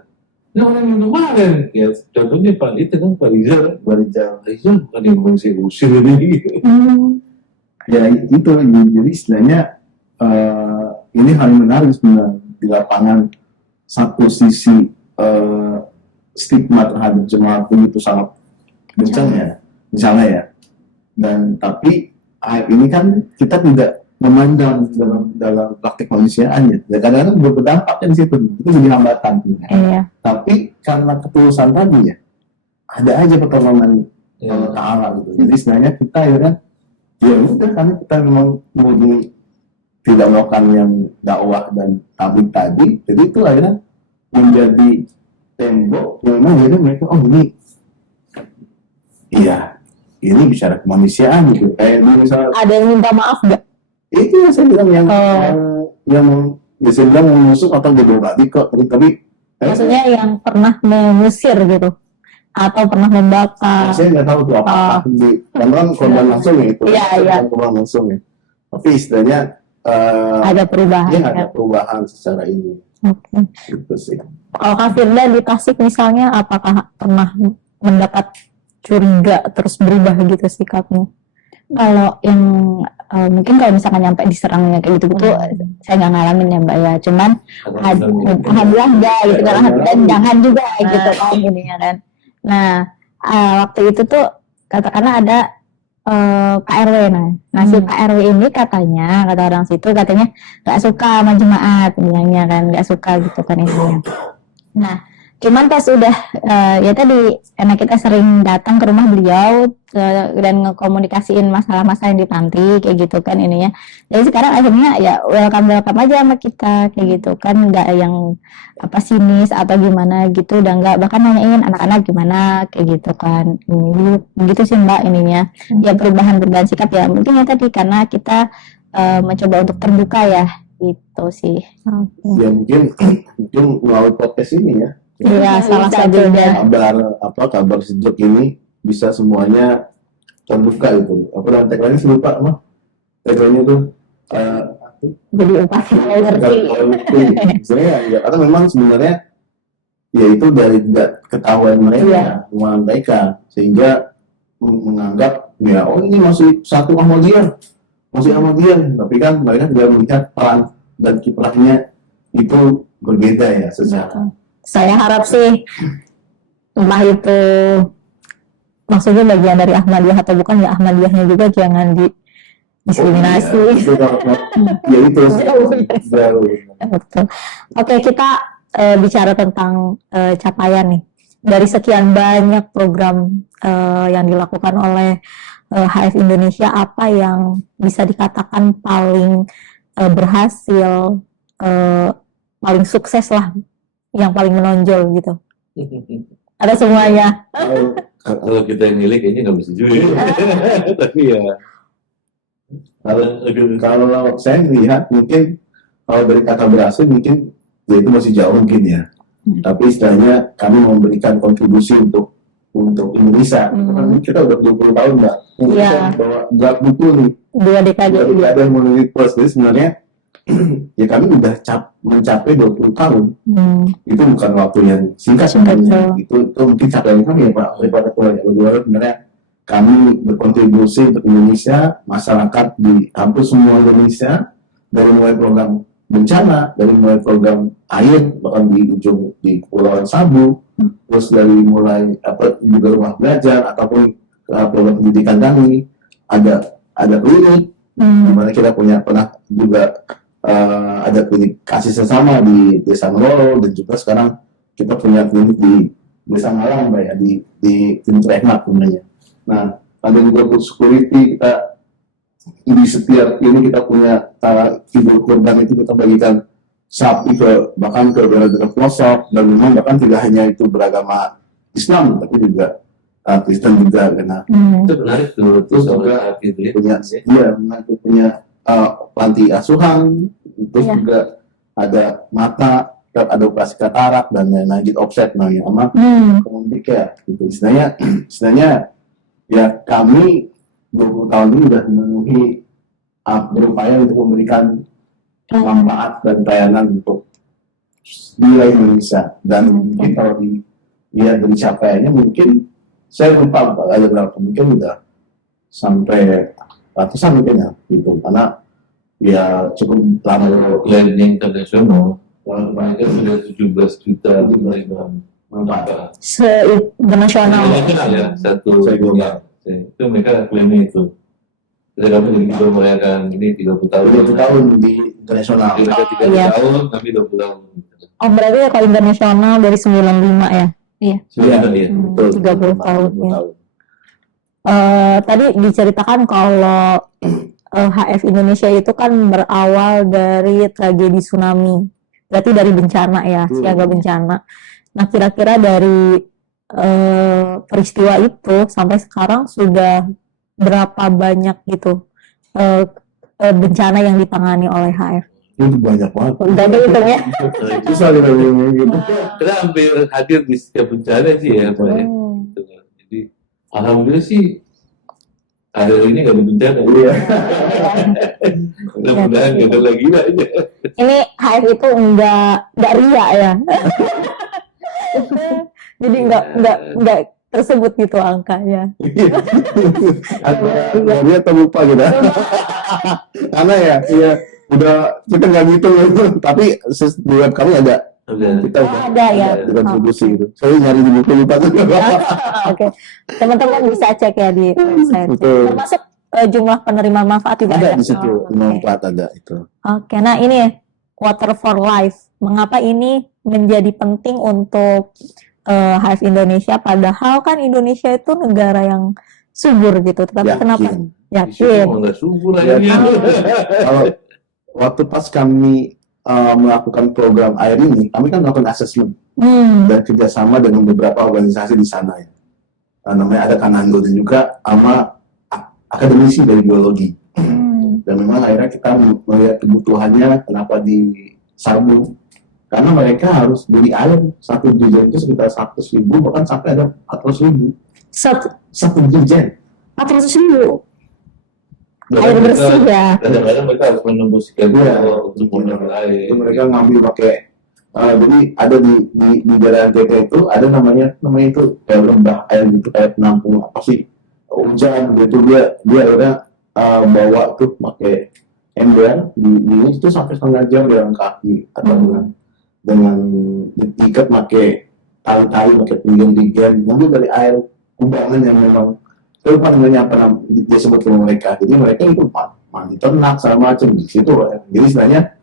Nah orang yang kemarin, ya contohnya Pak itu kan Pak Rizal. Barijal. Pak Rizal bukan yang mau saya usir ini. Ya itu, jadi istilahnya ini hal yang menarik sebenarnya di lapangan. Satu sisi stigma terhadap jemaat itu sangat kencang ya, misalnya ya. Dan tapi ini kan kita tidak memandang dalam praktik manusiaannya. Ya kadang-kadang berdampak kan di situ, itu jadi hambatan. iya. Tapi karena ketulusan tadi ya, ada aja pertolongan Allah Ta'ala gitu. Jadi sebenarnya kita akhirnya ya udah, karena kita memang murni tidak melakukan yang dakwah dan tabligh tadi, jadi itu akhirnya menjadi tembok yang memang akhirnya mereka iya ini bicara kemanusiaan gitu. Kayak dulu misalnya Ada yang minta maaf nggak? itu yang saya bilang yang saya bilang menusuk atau dibobati kok, tapi Maksudnya yang pernah mengusir gitu, atau pernah membakar? saya nggak tahu tuh apa karena kan korban langsung ya itu. Iya, iya. Korban langsung ya. Tapi istilahnya Ada perubahan. ya kan? ada perubahan secara ini. Oke. Gitu sih. Kalau Kak Firda di Tasik misalnya, apakah pernah mendapat curiga terus berubah gitu sikapnya? Kalau yang mungkin kalau misalkan nyampe diserangnya kayak gitu saya nggak ngalamin ya Mbak ya, cuman alhamdulillah enggak gitu kan, dan jangan juga gitu kan ininya kan. Nah waktu itu tuh katakanlah ada KRW, nah si KRW ini katanya, kata orang situ katanya nggak suka sama jemaat, bilangnya kan nggak suka gitu kan intinya. Nah cuman pas udah ya tadi karena kita sering datang ke rumah beliau dan ngekomunikasiin masalah-masalah yang di panti kayak gitu kan ininya, jadi sekarang akhirnya ya welcome aja sama kita kayak gitu kan, nggak yang apa sinis atau gimana gitu, udah nggak, bahkan nanyain anak-anak gimana kayak gitu kan. Begitu sih Mbak ininya, ya perubahan sikap ya mungkin ya tadi karena kita mencoba untuk terbuka ya gitu sih. Ya mungkin melalui podcast ini ya. Iya, salah satunya. Kabar sejuk ini bisa semuanya terbuka gitu. Apa namanya tagline-nya saya lupa apa? Tagline-nya tuh Jadi upasi ngerti. sebenarnya ya, karena memang sebenarnya ya itu dari tidak ketahuan mereka, sehingga menganggap ya ini masih satu Ahmadiyah, tapi kan mereka tidak melihat peran dan kiprahnya itu berbeda ya secara. Saya harap sih entah itu maksudnya bagian dari Ahmadiyah atau bukan ya, Ahmadiyahnya juga jangan diskriminasi. Ya itu jauh. Betul. Oke, kita bicara tentang capaian nih. Dari sekian banyak program yang dilakukan oleh HF Indonesia, apa yang bisa dikatakan paling berhasil, paling sukses lah, yang paling menonjol gitu? Ada semuanya. Kalau kita yang milik kayaknya nggak bisa juga. Tapi ya Kalau saya melihat mungkin kalau dari kata berhasil mungkin ya itu masih jauh mungkin ya. Tapi istilahnya kami memberikan kontribusi untuk Indonesia. Karena kita udah 20 tahun Mbak. Indonesia bawa gerak buku nih. 2 dekade. Ada yang menulis plus. Jadi sebenarnya ya kami udah mencapai 20 tahun. Itu bukan waktu yang singkat sebenarnya. Itu mungkin capaian kami ya Pak. Daripada keluarga sebenarnya kami berkontribusi untuk Indonesia, masyarakat di hampir semua Indonesia, dari mulai program bencana, dari mulai program air, bahkan di Kepulauan Sabu, terus dari mulai juga rumah belajar ataupun program pendidikan kami, ada klinik, di mana kita pernah juga ada klinik kasih sesama di Desa Meloro, dan juga sekarang kita punya klinik di Desa Malang, Mbak ya, di klinik Rehmat sebenarnya. Nah, ada juga food security, kita di setiap ini kita punya ibu program itu kita bagikan sapi bahkan ke daerah-daerah pelosok, dan memang bahkan tidak hanya itu beragama Islam, tapi juga Kristen juga karena itu menarik tuh. terus juga punya panti asuhan, terus juga ada mata, ada operasi katarak dan lain-lain, offset namanya sama community care gitu. Istilahnya ya kami 20 tahun ini sudah memenuhi berupaya untuk memberikan manfaat dan pelayanan untuk wilayah Indonesia. Dan mungkin kalau dilihat dari capaiannya mungkin saya lupa ada berapa, mungkin udah sampai ratusan mungkin ya gitu, karena ya cukup lama. Planning internasional mereka sudah 17 juta menerima manfaat Se-internasional. ya, satu itu mereka klaimnya itu. Jadi kami juga merayakan ini 30 tahun. 30 tahun di internasional. Mereka 30 tahun, kami 20 tahun. Oh, berarti ya kalau internasional dari 95 ya? Iya. Iya, betul. 30 tahun. 30 tahun. Tadi diceritakan kalau HF Indonesia itu kan berawal dari tragedi tsunami. Berarti dari bencana ya, siaga bencana. Nah, kira-kira dari peristiwa itu sampai sekarang sudah berapa banyak gitu bencana yang ditangani oleh HF? Itu banyak banget. Udah dihitung ya? Susah dihitung gitu. Kita hampir hadir di setiap bencana sih ya, Pak. Jadi alhamdulillah sih hari ini nggak ada bencana. Iya. Mudah-mudahan nggak ada lagi lah. Ini HF itu nggak ria ya? Jadi nggak tersebut gitu angkanya. Dia terlupa gitu. Karena ya udah kita nggak gitu, tapi di web kami ada. Kita udah ada ya kontribusi gitu. Saya nyari di buku lupa tuh. Oke, teman-teman bisa cek ya di website. Termasuk jumlah penerima manfaat juga ada di situ. Manfaat ada itu. Oke, nah ini Water for Life. Mengapa ini menjadi penting untuk HF Indonesia? Padahal kan Indonesia itu negara yang subur gitu. Tetapi kenapa? Yakin. Nggak subur lah. Kalau waktu pas kami melakukan program air ini, kami kan melakukan assessment dan kerjasama dengan beberapa organisasi di sana ya. Namanya ada Kanando dan juga sama akademisi dari biologi. Dan memang akhirnya kita melihat kebutuhannya kenapa di Sabu, karena mereka harus beli air 1 dirjen itu sekitar 100.000, bahkan sampai ada 400.000. 1 dirjen 400.000 air bersih ya. Kadang-kadang mereka harus menembus untuk mendapat air. Itu mereka ngambil pakai jadi ada di daerah NTT itu ada namanya itu kayak lembah air gitu, kayak penampung apa sih hujan gitu, dia udah bawa tuh pakai ember di itu sampai setengah jam jalan kaki atau dengan diikat pakai tali pakai pinggan ngambil dari air kubangan yang memang itu apa namanya disebut sama mereka. Jadi mereka itu mandi ternak sama macam di situ. Jadi istilahnya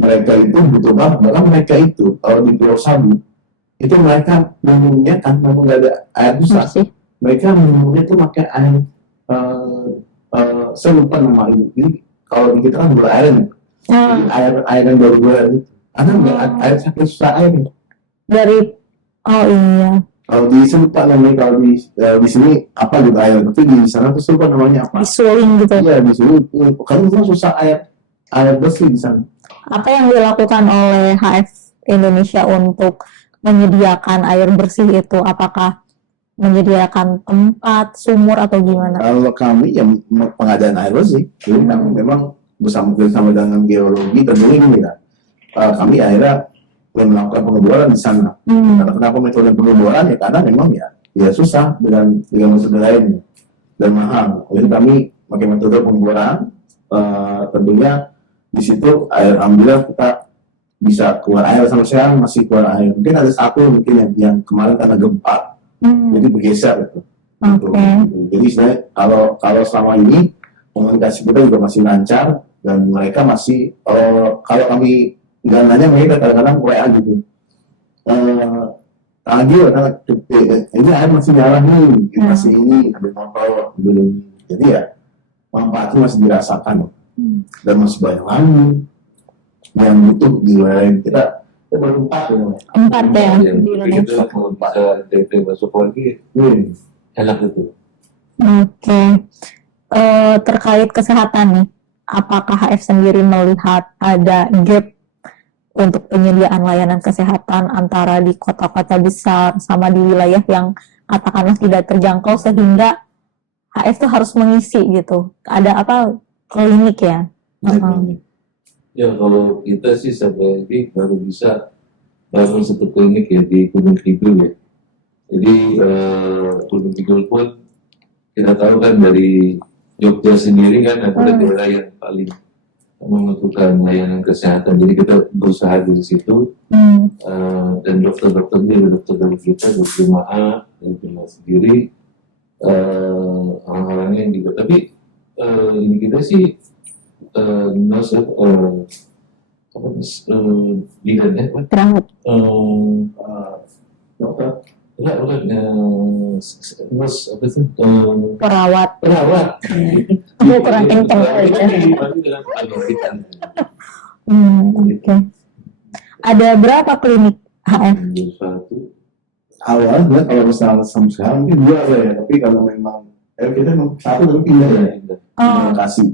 mereka itu butuh banget. Bahkan mereka itu kalau di Pulau Sabu itu mereka minumnya kan memang nggak ada air besar. Mereka minumnya itu pakai air saya lupa nama ini. Jadi kalau di kita kan gula aren. Air yang baru itu. Ada nggak air sampai susah air? Dari iya. Kalau disebut Pak namanya, kalau di sini apa gitu air, tapi di sana tuh lupa namanya apa. Disuling gitu. Iya di sini kan itu susah air bersih di sana. Apa yang dilakukan oleh HF Indonesia untuk menyediakan air bersih itu? Apakah menyediakan tempat, sumur atau gimana? Kalau kami yang pengadaan air bersih, jadi kami memang bersama dengan geologi tentunya ini ya. Kami akhirnya melakukan pengeboran di sana. Karena kenapa metode pengeboran ya karena memang ya susah dengan metode lainnya dan mahal. Jadi kami pakai metode pengeboran, tentunya di situ air alhamdulillah kita bisa keluar air, sampai sekarang masih keluar air. Mungkin ada satu mungkin yang kemarin karena gempa, jadi bergeser gitu. Jadi sebenarnya kalau selama ini komunikasi kita juga masih lancar dan mereka masih kalau kami nggak nanya mereka kadang-kadang WA gitu. Lagi ini air masih nyala nih, masih ini ada motor belum. Jadi ya manfaatnya masih dirasakan dan masih banyak lagi yang butuh di wilayah kita baru 4 ya. 4 ya di Tapi Indonesia. kita kalau bisa DP masuk lagi, enak itu. Oke. Terkait kesehatan nih, apakah HF sendiri melihat ada gap untuk penyediaan layanan kesehatan antara di kota-kota besar sama di wilayah yang katakanlah tidak terjangkau sehingga HF tuh harus mengisi gitu? Ada apa klinik ya? Ya kalau kita sih sampai ini baru bisa bangun satu klinik ya di Gunung Kidul ya. Jadi Gunung Kidul pun kita tahu kan dari Jogja sendiri kan adalah daerah yang paling membutuhkan layanan kesehatan. Jadi kita berusaha di situ dan dokter-dokter ini ada dokter dari kita dari jemaah dan jemaah sendiri orang-orangnya yang juga. Tapi ini kita sih bidannya apa? Perawat. Dokter Bukan nurse apa sih? Perawat. Perawat. Kurang kenceng aja. Oke. Ada berapa klinik HF? Satu. awalnya kalau misalnya sampai sekarang mungkin 2 ya, tapi kalau memang kita memang 1 tapi pindah ya.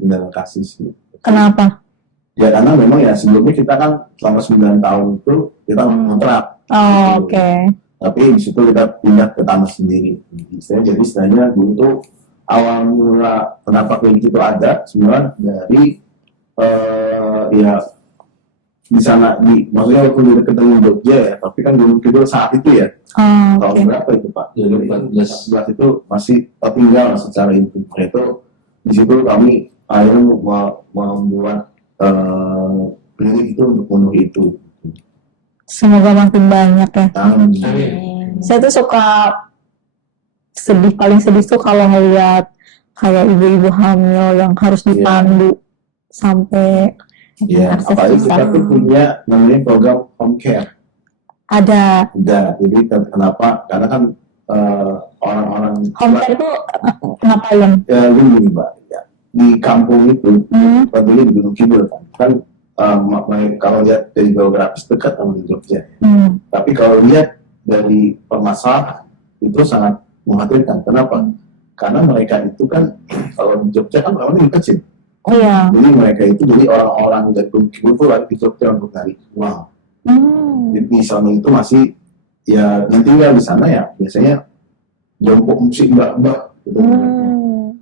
Pindah lokasi sih. Kenapa? Ya karena memang ya sebelumnya kita kan selama 9 tahun itu kita kontrak. Oke. Tapi di situ kita pindah ke tanah sendiri. Jadi istilahnya dulu tuh awal mula kenapa klinik itu ada sebenarnya dari ya di sana maksudnya waktu di dekat dengan Jogja ya, tapi kan Gunung Kidul saat itu ya tahun berapa itu Pak? Jadi 14 itu masih tertinggal secara itu. Itu di situ kami akhirnya membuat klinik itu untuk memenuhi itu. Semoga makin banyak ya. Amin. Saya tuh suka paling sedih tuh kalau ngeliat kayak ibu-ibu hamil yang harus dipandu sampai Ya, akses apalagi susah. kita tuh punya namanya program home care. Ada Jadi kenapa? Karena kan orang-orang home care itu ngapain? ya gini Mbak, ya, di kampung itu, tentunya di Gunung Kidul kan kalau lihat dari geografis dekat sama Jogja. Tapi kalau lihat dari permasalahan itu sangat mengkhawatirkan. Kenapa? Karena mereka itu kan kalau di Jogja kan orangnya kecil. Iya. Jadi mereka itu jadi orang-orang dari Gunung Kidul itu lagi di Jogja untuk cari uang. Jadi di sana itu masih ya yang tinggal di sana ya biasanya jongkok musik mbak-mbak gitu.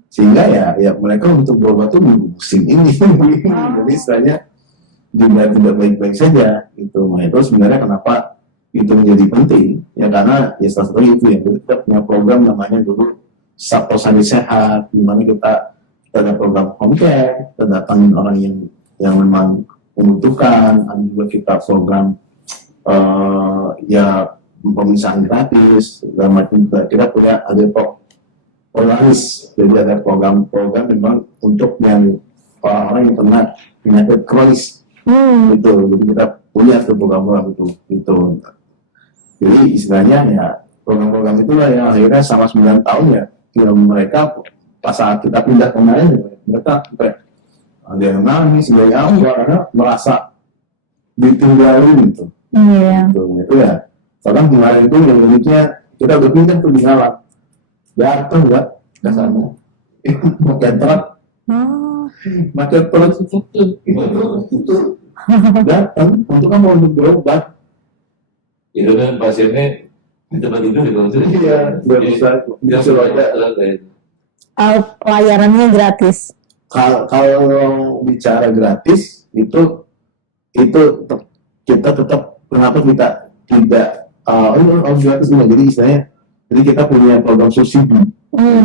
Sehingga ya mereka untuk berobat tuh musim ini. Jadi istilahnya juga tidak baik-baik saja gitu. Nah itu sebenarnya kenapa itu menjadi penting ya karena ya salah satu itu ya kita punya program namanya dulu Saptosari Sehat, di mana kita ada program home care, kita datangin orang yang memang membutuhkan, dan juga kita program ya pemeriksaan gratis, dan macam kita punya ada programis, jadi ada program-program memang untuk yang orang-orang yang kena penyakit kronis. Gitu, jadi kita punya tuh program-program itu. Jadi istilahnya ya program-program itulah yang akhirnya sama 9 tahun ya mereka pas saat kita pindah kemarin mereka ada yang nangis, karena merasa ditinggalin gitu. Iya. Itu ya. Sekarang kemarin itu yang uniknya kita udah pindah tuh di Ngalang, datang nggak ke sana, pakai truk, Oh, pakai truk itu datang untuk kamu untuk berobat. Itu kan pasiennya di tempat itu di kalau Iya, nggak bisa aja. pelayanannya gratis. Kalau bicara gratis itu kita tetap, kenapa kita tidak gratis enggak, jadi istilahnya, jadi kita punya program subsidi.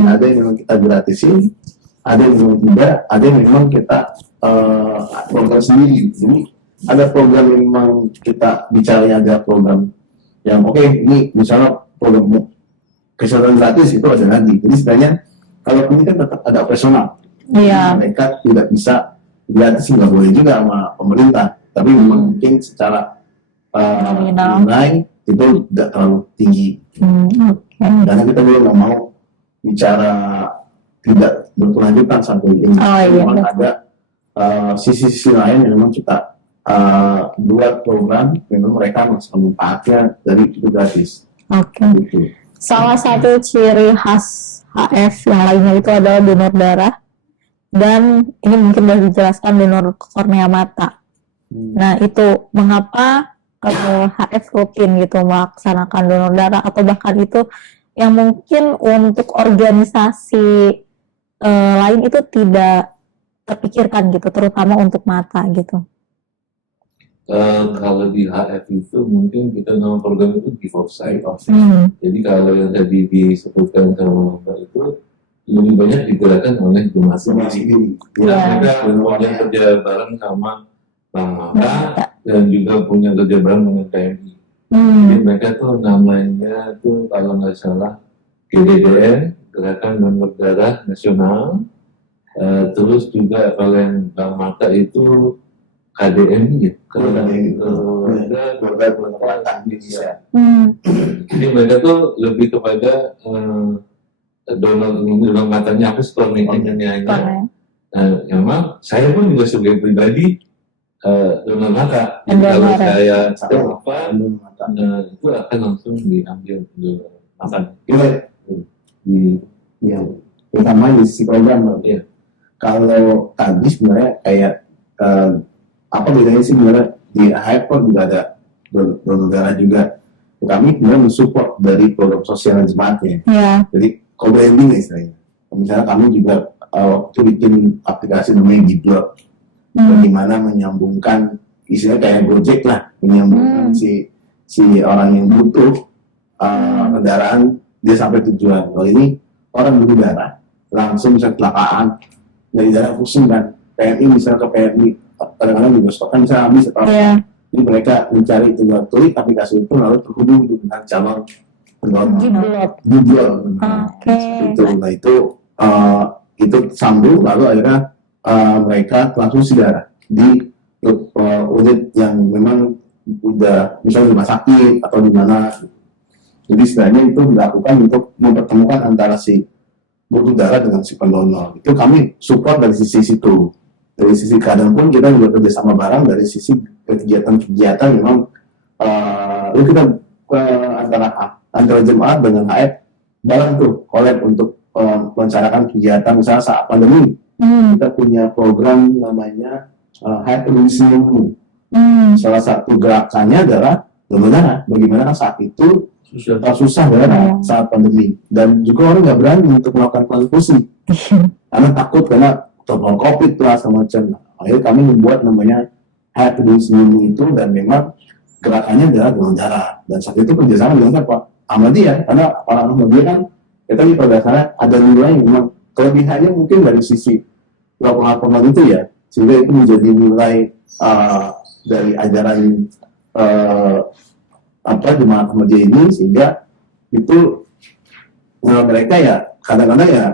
Ada yang memang kita gratisin, ada yang memang tidak, ada yang memang kita program sendiri. Jadi ada program yang memang kita bicaranya, ada program yang oke, ini misalnya program kesehatan gratis itu ada lagi. Jadi sebenarnya kalau ini kan tetap ada operasional. Iya. Mereka tidak bisa gratis, nggak boleh juga sama pemerintah, tapi memang mungkin secara nilai itu tidak terlalu tinggi. Oke. Karena kita juga nggak mau bicara tidak berkelanjutan sampai ini. Oh, iya, Memang betul. ada sisi-sisi lain yang memang kita buat program, memang mereka masih manfaatnya dari itu gratis. Oke. Gitu. Salah satu ciri khas HF yang lainnya itu adalah donor darah, dan ini mungkin sudah dijelaskan donor kornea mata. Nah, itu mengapa HF rutin gitu melaksanakan donor darah, atau bahkan itu yang mungkin untuk organisasi lain itu tidak terpikirkan gitu, terutama untuk mata gitu. Kalau di HF itu mungkin kita nama program itu Give of Sight. Jadi kalau yang tadi disebutkan sama Mbak itu lebih banyak digerakkan oleh jemaat sendiri. Iya. Mereka punya kerja bareng sama Bank Mata dan juga punya kerja bareng dengan TNI. Jadi mereka tuh namanya tuh kalau nggak salah GDDN, Gerakan Donor Darah Nasional. Terus juga kalau yang Bank Mata itu KDN gitu. Jadi mereka tuh lebih kepada donor matanya aku stormingnya. Memang saya pun juga sebagai pribadi donor mata. Jadi kalau saya apa itu akan langsung diambil makan. Di yang pertama di sisi program. Iya. Kalau tadi sebenarnya kayak apa bedanya sih sebenarnya di HF juga ada donor darah juga. Kami sebenarnya mensupport dari program sosial jemaatnya. Jadi co-branding istilahnya. Misalnya kami juga waktu bikin aplikasi namanya Giblo, bagaimana menyambungkan istilahnya kayak Gojek lah, menyambungkan si orang yang butuh kendaraan dia sampai tujuan. Kalau ini orang butuh darah langsung bisa kecelakaan dari darah khusus kan, PMI misalnya ke PMI kadang-kadang juga stokkan bisa habis atau jadi mereka mencari klik aplikasi itu lalu terhubung dengan calon pendonor Giblo. Nah itu sambung lalu akhirnya mereka langsung darah di unit yang memang udah misalnya rumah sakit atau di mana. Jadi sebenarnya itu dilakukan untuk mempertemukan antara si butuh darah dengan si pendonor. Itu kami support dari sisi situ. Dari sisi kadang pun kita juga kerjasama bareng dari sisi kegiatan-kegiatan memang kita antara jemaat dengan HF bareng tuh collab untuk merencanakan kegiatan misalnya saat pandemi. Kita punya program namanya HF Peduli. Salah satu gerakannya adalah donor darah. Bagaimana saat itu susah darah saat pandemi, dan juga orang nggak berani untuk melakukan transfusi karena takut kena terpapar COVID lah semacam. Akhirnya kami membuat namanya HF Peduli itu, dan memang gerakannya adalah donor darah, dan saat itu kerjasama dengan Pak Ahmadiyah, karena orang Ahmadiyah kan kita di pada dasarnya ada nilai yang memang kelebihannya mungkin dari sisi lapangan itu ya, sehingga itu menjadi nilai dari ajaran jemaat Ahmadiyah ini, sehingga itu mereka ya kadang-kadang ya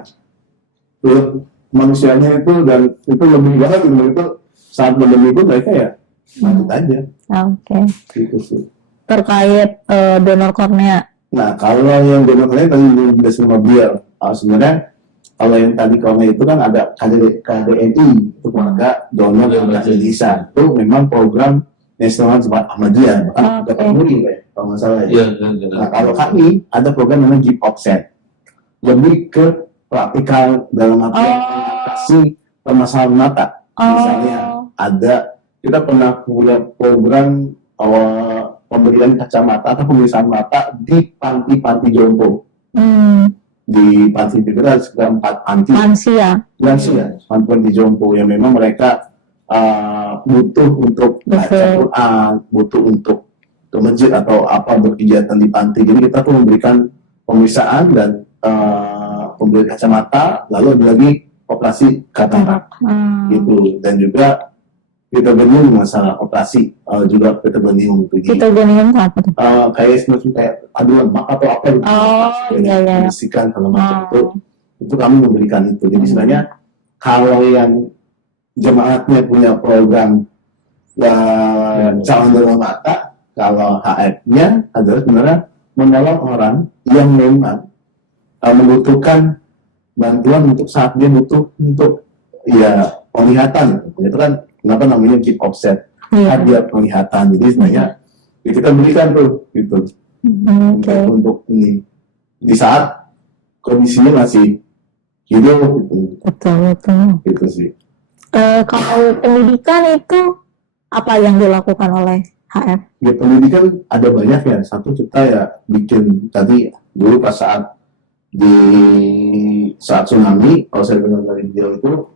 manusianya itu, dan itu lebih banget itu saat pandemi itu mereka ya mati aja. Gitu sih. Terkait donor kornea. Nah kalau yang donor kornea tadi sudah sama Bill. Sebenarnya kalau yang tadi kornea itu kan ada KDNI, itu keluarga donor yang desa. Itu memang program Nasional Jemaat Ahmadiyah, bahkan Kota Muri kalau nggak salah ya. Iya, Nah, kalau kami ada program namanya Give Offset, lebih ke praktikal dalam arti mengatasi permasalahan mata. Misalnya ada, kita pernah punya program pemberian kacamata atau pemeriksaan mata di panti-panti jompo. Di panti itu ada sekitar 4 panti lansia, panti jompo yang memang mereka butuh untuk baca Quran, butuh untuk ke masjid atau apa berkegiatan di panti. Jadi kita tuh memberikan pemeriksaan dan pemberian kacamata, lalu ada lagi operasi katarak gitu, dan juga Phytogonium masalah operasi juga Phytogonium itu. Phytogonium apa tuh? Kayak semacam kayak adu lemak atau apa gitu. Membersihkan kalau macam itu kami memberikan itu. Jadi sebenarnya kalau yang jemaatnya punya program calon donor mata, kalau HF-nya adalah sebenarnya menolong orang yang memang membutuhkan bantuan untuk saat dia butuh untuk ya penglihatan. Itu kan kenapa namanya Give Offset, hadiah penglihatan. Jadi sebenarnya ya kita berikan tuh gitu untuk ini di saat kondisinya masih hidup gitu. Betul. Gitu sih. Kalau pendidikan itu apa yang dilakukan oleh HF? Ya pendidikan ada banyak ya. Satu kita ya bikin tadi dulu pas saat tsunami, kalau saya dengar dari beliau itu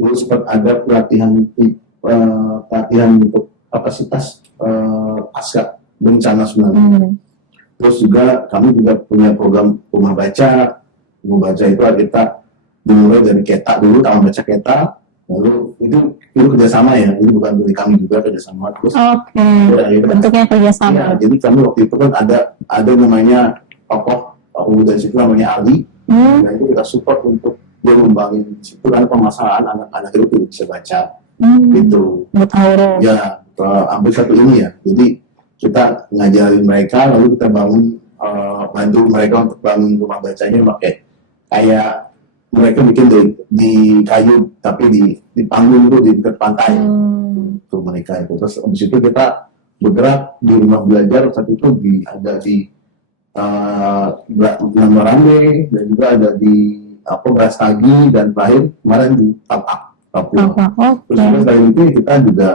dulu sempat ada pelatihan untuk kapasitas pasca bencana tsunami. Terus juga kami juga punya program rumah baca. Rumah baca itu kita dimulai dari Keta dulu, taman baca Keta. Lalu itu kerjasama ya, ini bukan dari kami juga, kerjasama. Terus bentuknya kerjasama. Ya, jadi kami waktu itu kan ada namanya tokoh dari situ namanya Ali. Nah itu kita support untuk dia ngembangin situ kan permasalahan anak-anak itu tidak bisa baca gitu. Ya ambil satu ini ya. Jadi kita ngajarin mereka, lalu kita bantu mereka untuk bangun rumah bacanya pakai kayak mereka bikin di kayu tapi di panggung itu di dekat pantai untuk mereka itu. Terus abis itu kita bergerak di rumah belajar saat itu ada di Nambarande dan juga ada di Brastagi dan terakhir kemarin di Tapak, Papua. Terus juga selain itu kita juga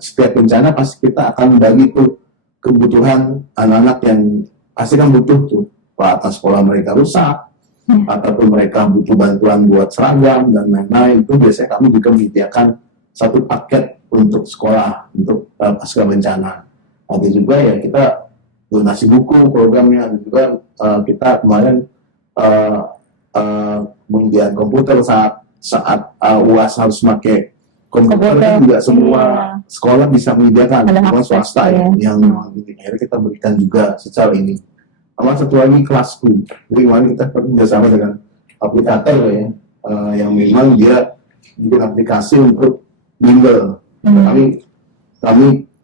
setiap bencana pasti kita akan bagi tuh kebutuhan anak-anak yang pasti kan butuh tuh atas sekolah mereka rusak ataupun mereka butuh bantuan buat seragam dan lain-lain. Itu biasanya kami juga menyediakan satu paket untuk sekolah untuk pasca bencana. Ada juga ya kita donasi buku programnya, dan juga kita kemarin menyediakan komputer saat UAS harus pakai komputer kan juga semua sekolah bisa menyediakan, semua swasta yang akhirnya kita berikan juga secara ini. Sama satu lagi Kelasku, jadi kemarin kita bekerjasama dengan aplikator ya, yang memang dia bikin aplikasi untuk bimbel. Kami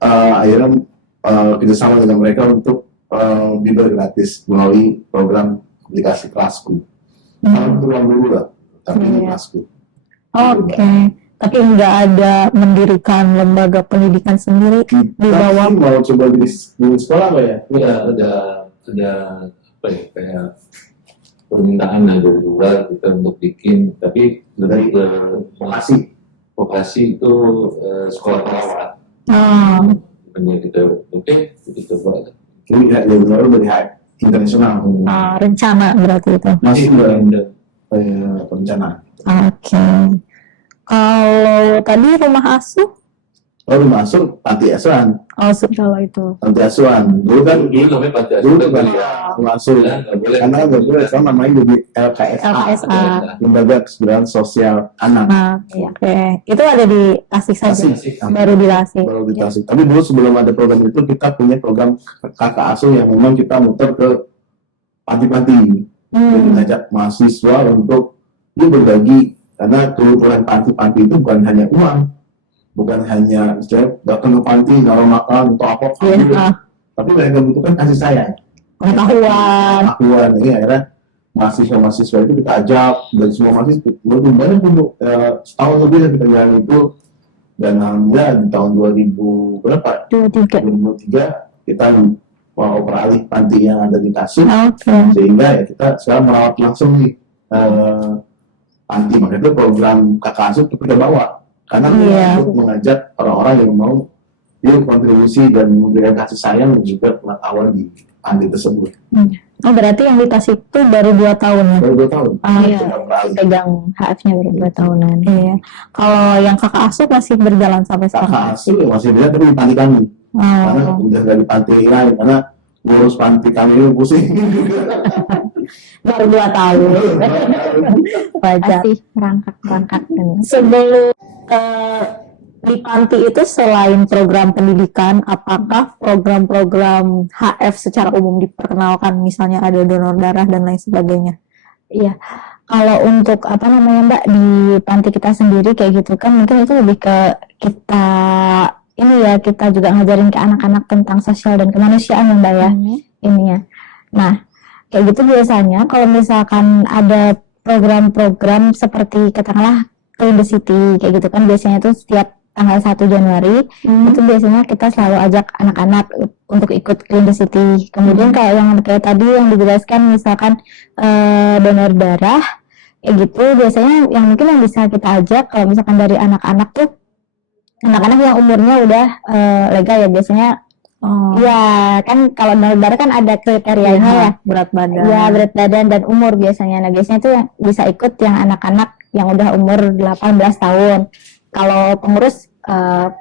akhirnya kerjasama dengan mereka untuk bimbel gratis melalui program aplikasi Kelasku. Program dulu lah, tapi ini Kelasku. Tapi nggak ada mendirikan lembaga pendidikan sendiri di bawah. Mau coba di sekolah nggak ya? Iya, ada apa ya, kayak permintaan dari luar kita untuk bikin, tapi lebih ke vokasi itu sekolah perawat. Kita coba. Ini dari luar dari internasional. Rencana berarti itu. Masih rencana. Kalau tadi rumah asuh? Rumah asuh panti asuhan. Kalau itu. Panti asuhan. Dulu kan namanya panti asuhan. Dulu kan rumah asuh. Karena nggak boleh, sekarang namanya jadi LKSA. Lembaga Kesejahteraan Sosial Anak. Itu ada di Tasik saja. Baru di Tasik. Tapi dulu sebelum ada program itu kita punya program kakak asuh yang memang kita muter ke panti-panti. Jadi mengajak mahasiswa untuk dia berbagi. Karena kebutuhan panti-panti itu bukan hanya uang, bukan hanya datang ke panti naruh makan atau apa, tapi mereka butuhkan kasih sayang, pengetahuan. Ini akhirnya mahasiswa itu kita ajak dari semua mahasiswa, banyak untuk setahun lebih kita jalan itu, dan alhamdulillah di tahun 2003 kita operalih panti yang ada di Tasik, Oke. sehingga ya kita sekarang merawat langsung nih panti. Makanya itu program kakak asuh kita bawa karena Iya. untuk mengajak orang-orang yang mau yuk kontribusi dan memberikan kasih sayang dan juga pengetahuan di panti tersebut. Oh, berarti yang di Tasik itu baru 2 tahun ya? Baru 2 tahun. Iya. Sudah beralih. Pegang HF-nya baru 2 tahunan. Iya. Kalau yang kakak asuh masih berjalan sampai sekarang? Kakak asuh ya masih bisa tapi di panti kami. Karena Oh, udah dari panti lain karena ngurus panti kami ini pusing. baru 2 tahun. Wajar. Masih merangkak-rangkak kan. Sebelum di panti itu selain program pendidikan, apakah program-program HF secara umum diperkenalkan, misalnya ada donor darah dan lain sebagainya? Iya. Kalau untuk apa namanya Mbak di panti kita sendiri kayak gitu kan mungkin itu lebih ke kita ini ya kita juga ngajarin ke anak-anak tentang sosial dan kemanusiaan ya Mbak ya ininya. Nah, kayak gitu biasanya kalau misalkan ada program-program seperti katakanlah Clean the City kayak gitu kan biasanya tuh setiap tanggal 1 Januari itu biasanya kita selalu ajak anak-anak untuk ikut Clean the City. Kemudian kayak yang kayak tadi yang dijelaskan misalkan donor darah kayak gitu biasanya yang mungkin yang bisa kita ajak kalau misalkan dari anak-anak tuh anak-anak yang umurnya udah legal ya biasanya. Oh, Iya kan kalau donor darah kan ada kriterianya ya. berat badan. Iya berat badan dan umur biasanya. Nah biasanya tuh yang bisa ikut yang anak-anak yang udah umur 18 tahun. Kalau pengurus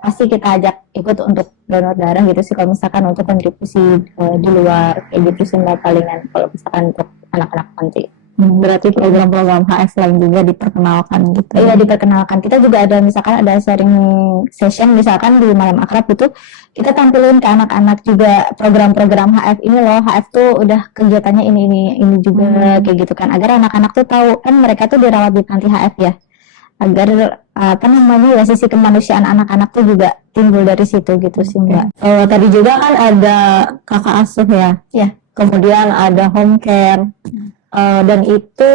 pasti kita ajak ikut untuk donor darah gitu sih kalau misalkan untuk kontribusi di luar kayak gitu sih Mbak palingan kalau misalkan untuk anak-anak panti. Berarti program-program HF lain juga diperkenalkan gitu. Iya diperkenalkan. Kita juga ada misalkan ada sharing session misalkan di malam akrab itu kita tampilin ke anak-anak juga program-program HF ini loh. HF tuh udah kegiatannya ini juga kayak gitu kan agar anak-anak tuh tahu kan mereka tuh dirawat di panti HF ya. Agar apa namanya ya sisi kemanusiaan anak-anak tuh juga timbul dari situ gitu sih Mbak. Tadi juga kan ada kakak asuh ya. Iya. Kemudian ada home care. Dan itu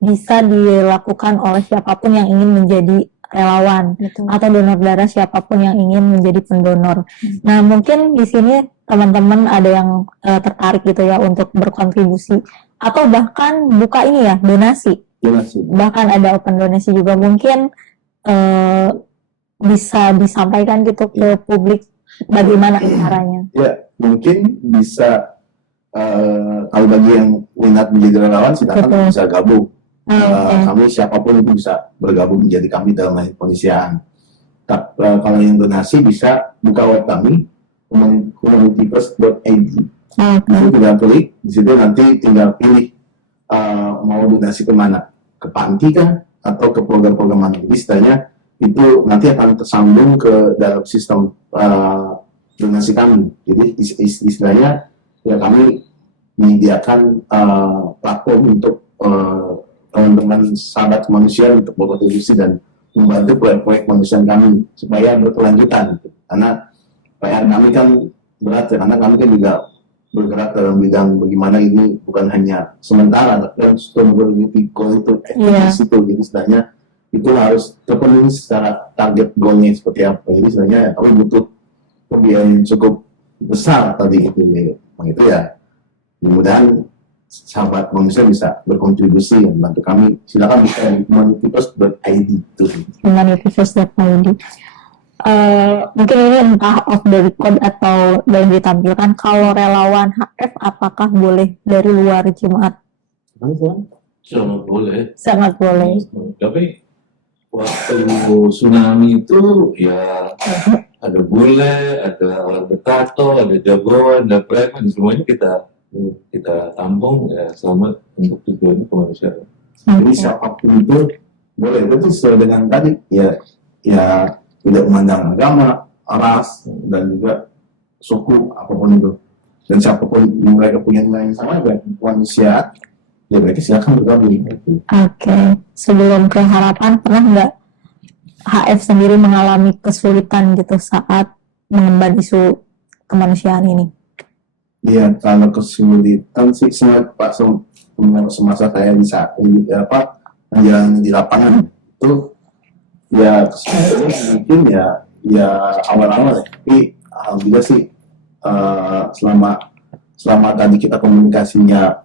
bisa dilakukan oleh siapapun yang ingin menjadi relawan Betul. atau donor darah, siapapun yang ingin menjadi pendonor. Nah, mungkin di sini teman-teman ada yang tertarik gitu ya untuk berkontribusi atau bahkan buka ini ya donasi. Donasi. Bahkan ada open donasi juga mungkin bisa disampaikan gitu ke publik bagaimana caranya. Ya mungkin bisa kalau bagi yang minat menjadi relawan silakan Betul. bisa gabung. Oke. Kami siapapun itu bisa bergabung menjadi kami dalam hal kemanusiaan. Kalau yang donasi bisa buka web kami humanityfirst.id. Oke. Itu tinggal klik, di situ nanti tinggal pilih mau donasi kemana, ke panti kan atau ke program-program mana. Jadi istilahnya itu nanti akan tersambung ke dalam sistem donasi kami. Jadi istilahnya ya kami menyediakan platform untuk teman-teman sahabat kemanusiaan untuk berkontribusi dan membantu proyek-proyek kemanusiaan kami supaya berkelanjutan gitu. Karena PR kami kan berat ya, karena kami kan juga bergerak dalam bidang bagaimana ini bukan hanya sementara tapi kan sustainability goal itu Iya. situ. Jadi istilahnya itu harus terpenuhi secara target goalnya seperti apa. Jadi istilahnya ya, kami butuh pembiayaan yang cukup besar tadi itu ya. Itu ya mudah-mudahan sahabat manusia bisa berkontribusi dan bantu kami. Silakan bisa di humanityfirst.id itu. Humanityfirst.id. Mungkin ini entah off the record atau boleh ditampilkan kalau relawan HF apakah boleh dari luar jemaat? Sangat boleh. Sangat boleh. Tapi waktu tsunami itu ya ada bule, ada orang bertato, ada jagoan, ada preman, semuanya kita tampung ya selama untuk tujuannya kemanusiaan. Jadi siapapun itu boleh, itu sesuai dengan tadi ya tidak memandang agama, ras dan juga suku apapun itu. Dan siapapun mereka punya nilai yang sama dengan kemanusiaan, ya mereka silakan bergabung. Oke. Sebelum ke harapan, pernah nggak HF sendiri mengalami kesulitan gitu saat mengemban isu kemanusiaan ini? Iya, kalau kesulitan sih semasa saya bisa menjalani di lapangan itu ya kesulitan mungkin ya awal-awal ya. Tapi alhamdulillah sih selama selama tadi kita komunikasinya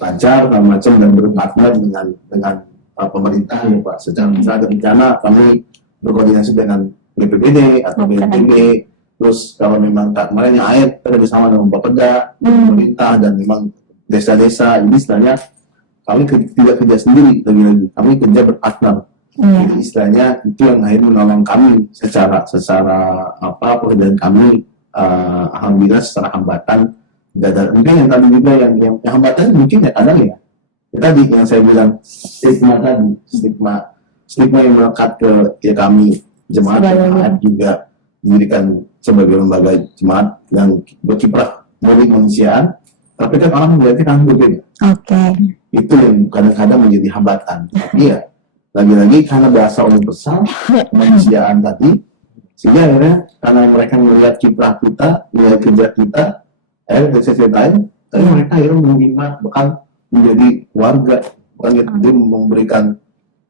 lancar dan macam dan berpartner dengan pemerintah ya Pak. Secara misalnya ada bencana kami berkoordinasi dengan BPBD atau BNPB. Terus kalau memang kemarin yang air kita bersama dengan Bapeda, pemerintah dan memang desa-desa ini istilahnya kami tidak kerja sendiri lagi-lagi, kami kerja berpartner. Jadi istilahnya itu yang akhirnya menolong kami secara pekerjaan kami alhamdulillah secara hambatan tidak ada. Mungkin yang tadi juga yang hambatan mungkin ya kadang ya tadi yang saya bilang stigma yang melekat ke ya kami jemaat dan juga didirikan sebagai lembaga jemaat yang berkiprah murni kemanusiaan, tapi kan orang melihatnya kan berbeda. Itu yang kadang-kadang menjadi hambatan. Tapi ya lagi-lagi karena bahasa universal kemanusiaan tadi, sehingga akhirnya karena mereka melihat kiprah kita, melihat kerja kita, akhirnya saya ceritain, tapi mereka akhirnya menerima bahkan menjadi warga, bukan dia memberikan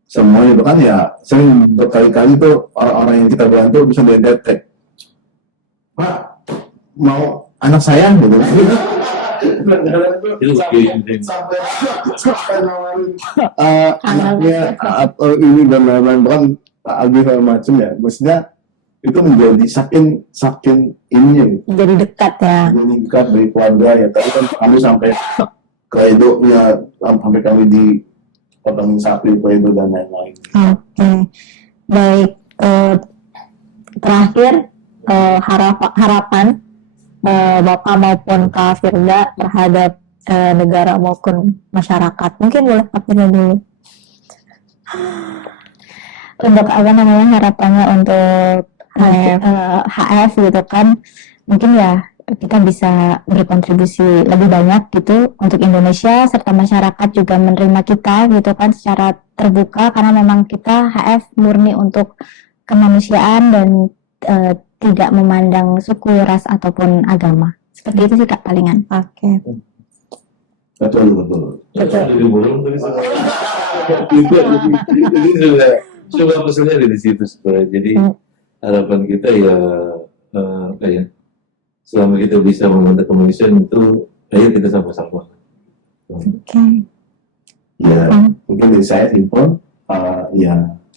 semuanya. Bahkan ya sering berkali-kali tuh orang-orang yang kita bantu bisa mendetek, Pak mau anak saya gitu. Sampai nawarin anaknya atau ini dan lain-lain, bahkan Pak Aldi segala macam ya. Maksudnya itu menjadi saking ini Jadi dekat ya. jadi dekat dari keluarga ya. Tadi kan kami sampai ke Edo-nya, sampai kami di potongin sapi ke Edo dan lain-lain. Baik. Terakhir harapan Bapak maupun Kak Firda terhadap negara maupun masyarakat. Mungkin boleh Kak Firda dulu. Untuk harapannya untuk HF gitu kan, mungkin ya kita bisa berkontribusi lebih banyak gitu untuk Indonesia, serta masyarakat juga menerima kita gitu kan secara terbuka, karena memang kita HF murni untuk kemanusiaan dan tidak memandang suku, ras ataupun agama. Seperti itu sih Kak palingan. Betul. Jadi burung tadi coba pesannya dari situ supaya jadi harapan kita ya selama kita bisa membantu kemanusiaan itu ayo kita sama-sama. Ya mungkin dari saya simpel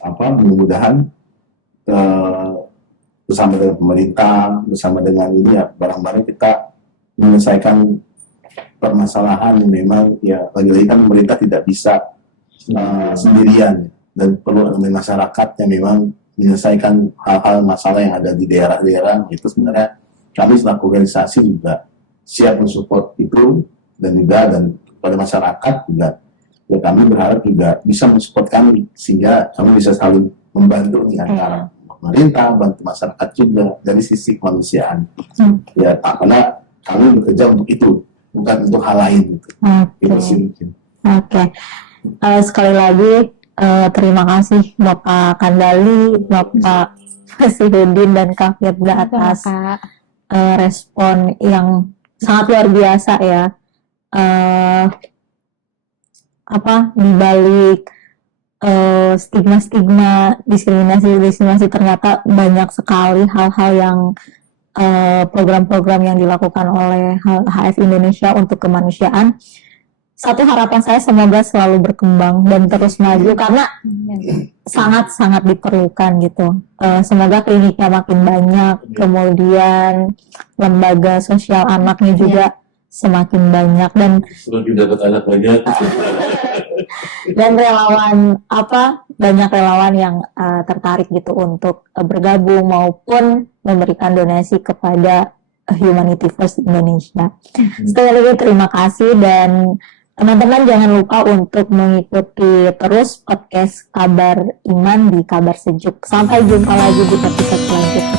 mudah-mudahan bersama dengan pemerintah, bersama dengan ini ya barang-barang kita menyelesaikan permasalahan yang memang ya lagi-lagi kan pemerintah tidak bisa sendirian dan perlu dengan masyarakat yang memang menyelesaikan hal-hal masalah yang ada di daerah-daerah. Itu sebenarnya kami selaku organisasi juga siap mensupport itu dan kepada masyarakat juga ya kami berharap juga bisa mensupport kami sehingga kami bisa saling membantu di antara pemerintah, bantu masyarakat juga dari sisi kemanusiaan. Ya karena kami bekerja untuk itu, bukan untuk hal lain gitu. Itu sih mungkin. Sekali lagi terima kasih Bapak Kandali, Bapak Fasihudin dan Kak Firda atas respon yang sangat luar biasa ya. Di balik stigma-stigma, diskriminasi ternyata banyak sekali hal-hal yang program-program yang dilakukan oleh HF Indonesia untuk kemanusiaan. Satu harapan saya semoga selalu berkembang dan terus maju karena sangat-sangat diperlukan gitu. Semoga kliniknya makin banyak, kemudian lembaga sosial anaknya juga semakin banyak dan semakin dapat anak banyak. Dan banyak relawan yang tertarik gitu untuk bergabung maupun memberikan donasi kepada Humanity First Indonesia. Sekali lagi terima kasih dan teman-teman jangan lupa untuk mengikuti terus podcast Kabar Iman di Kabar Sejuk. Sampai jumpa lagi di episode selanjutnya.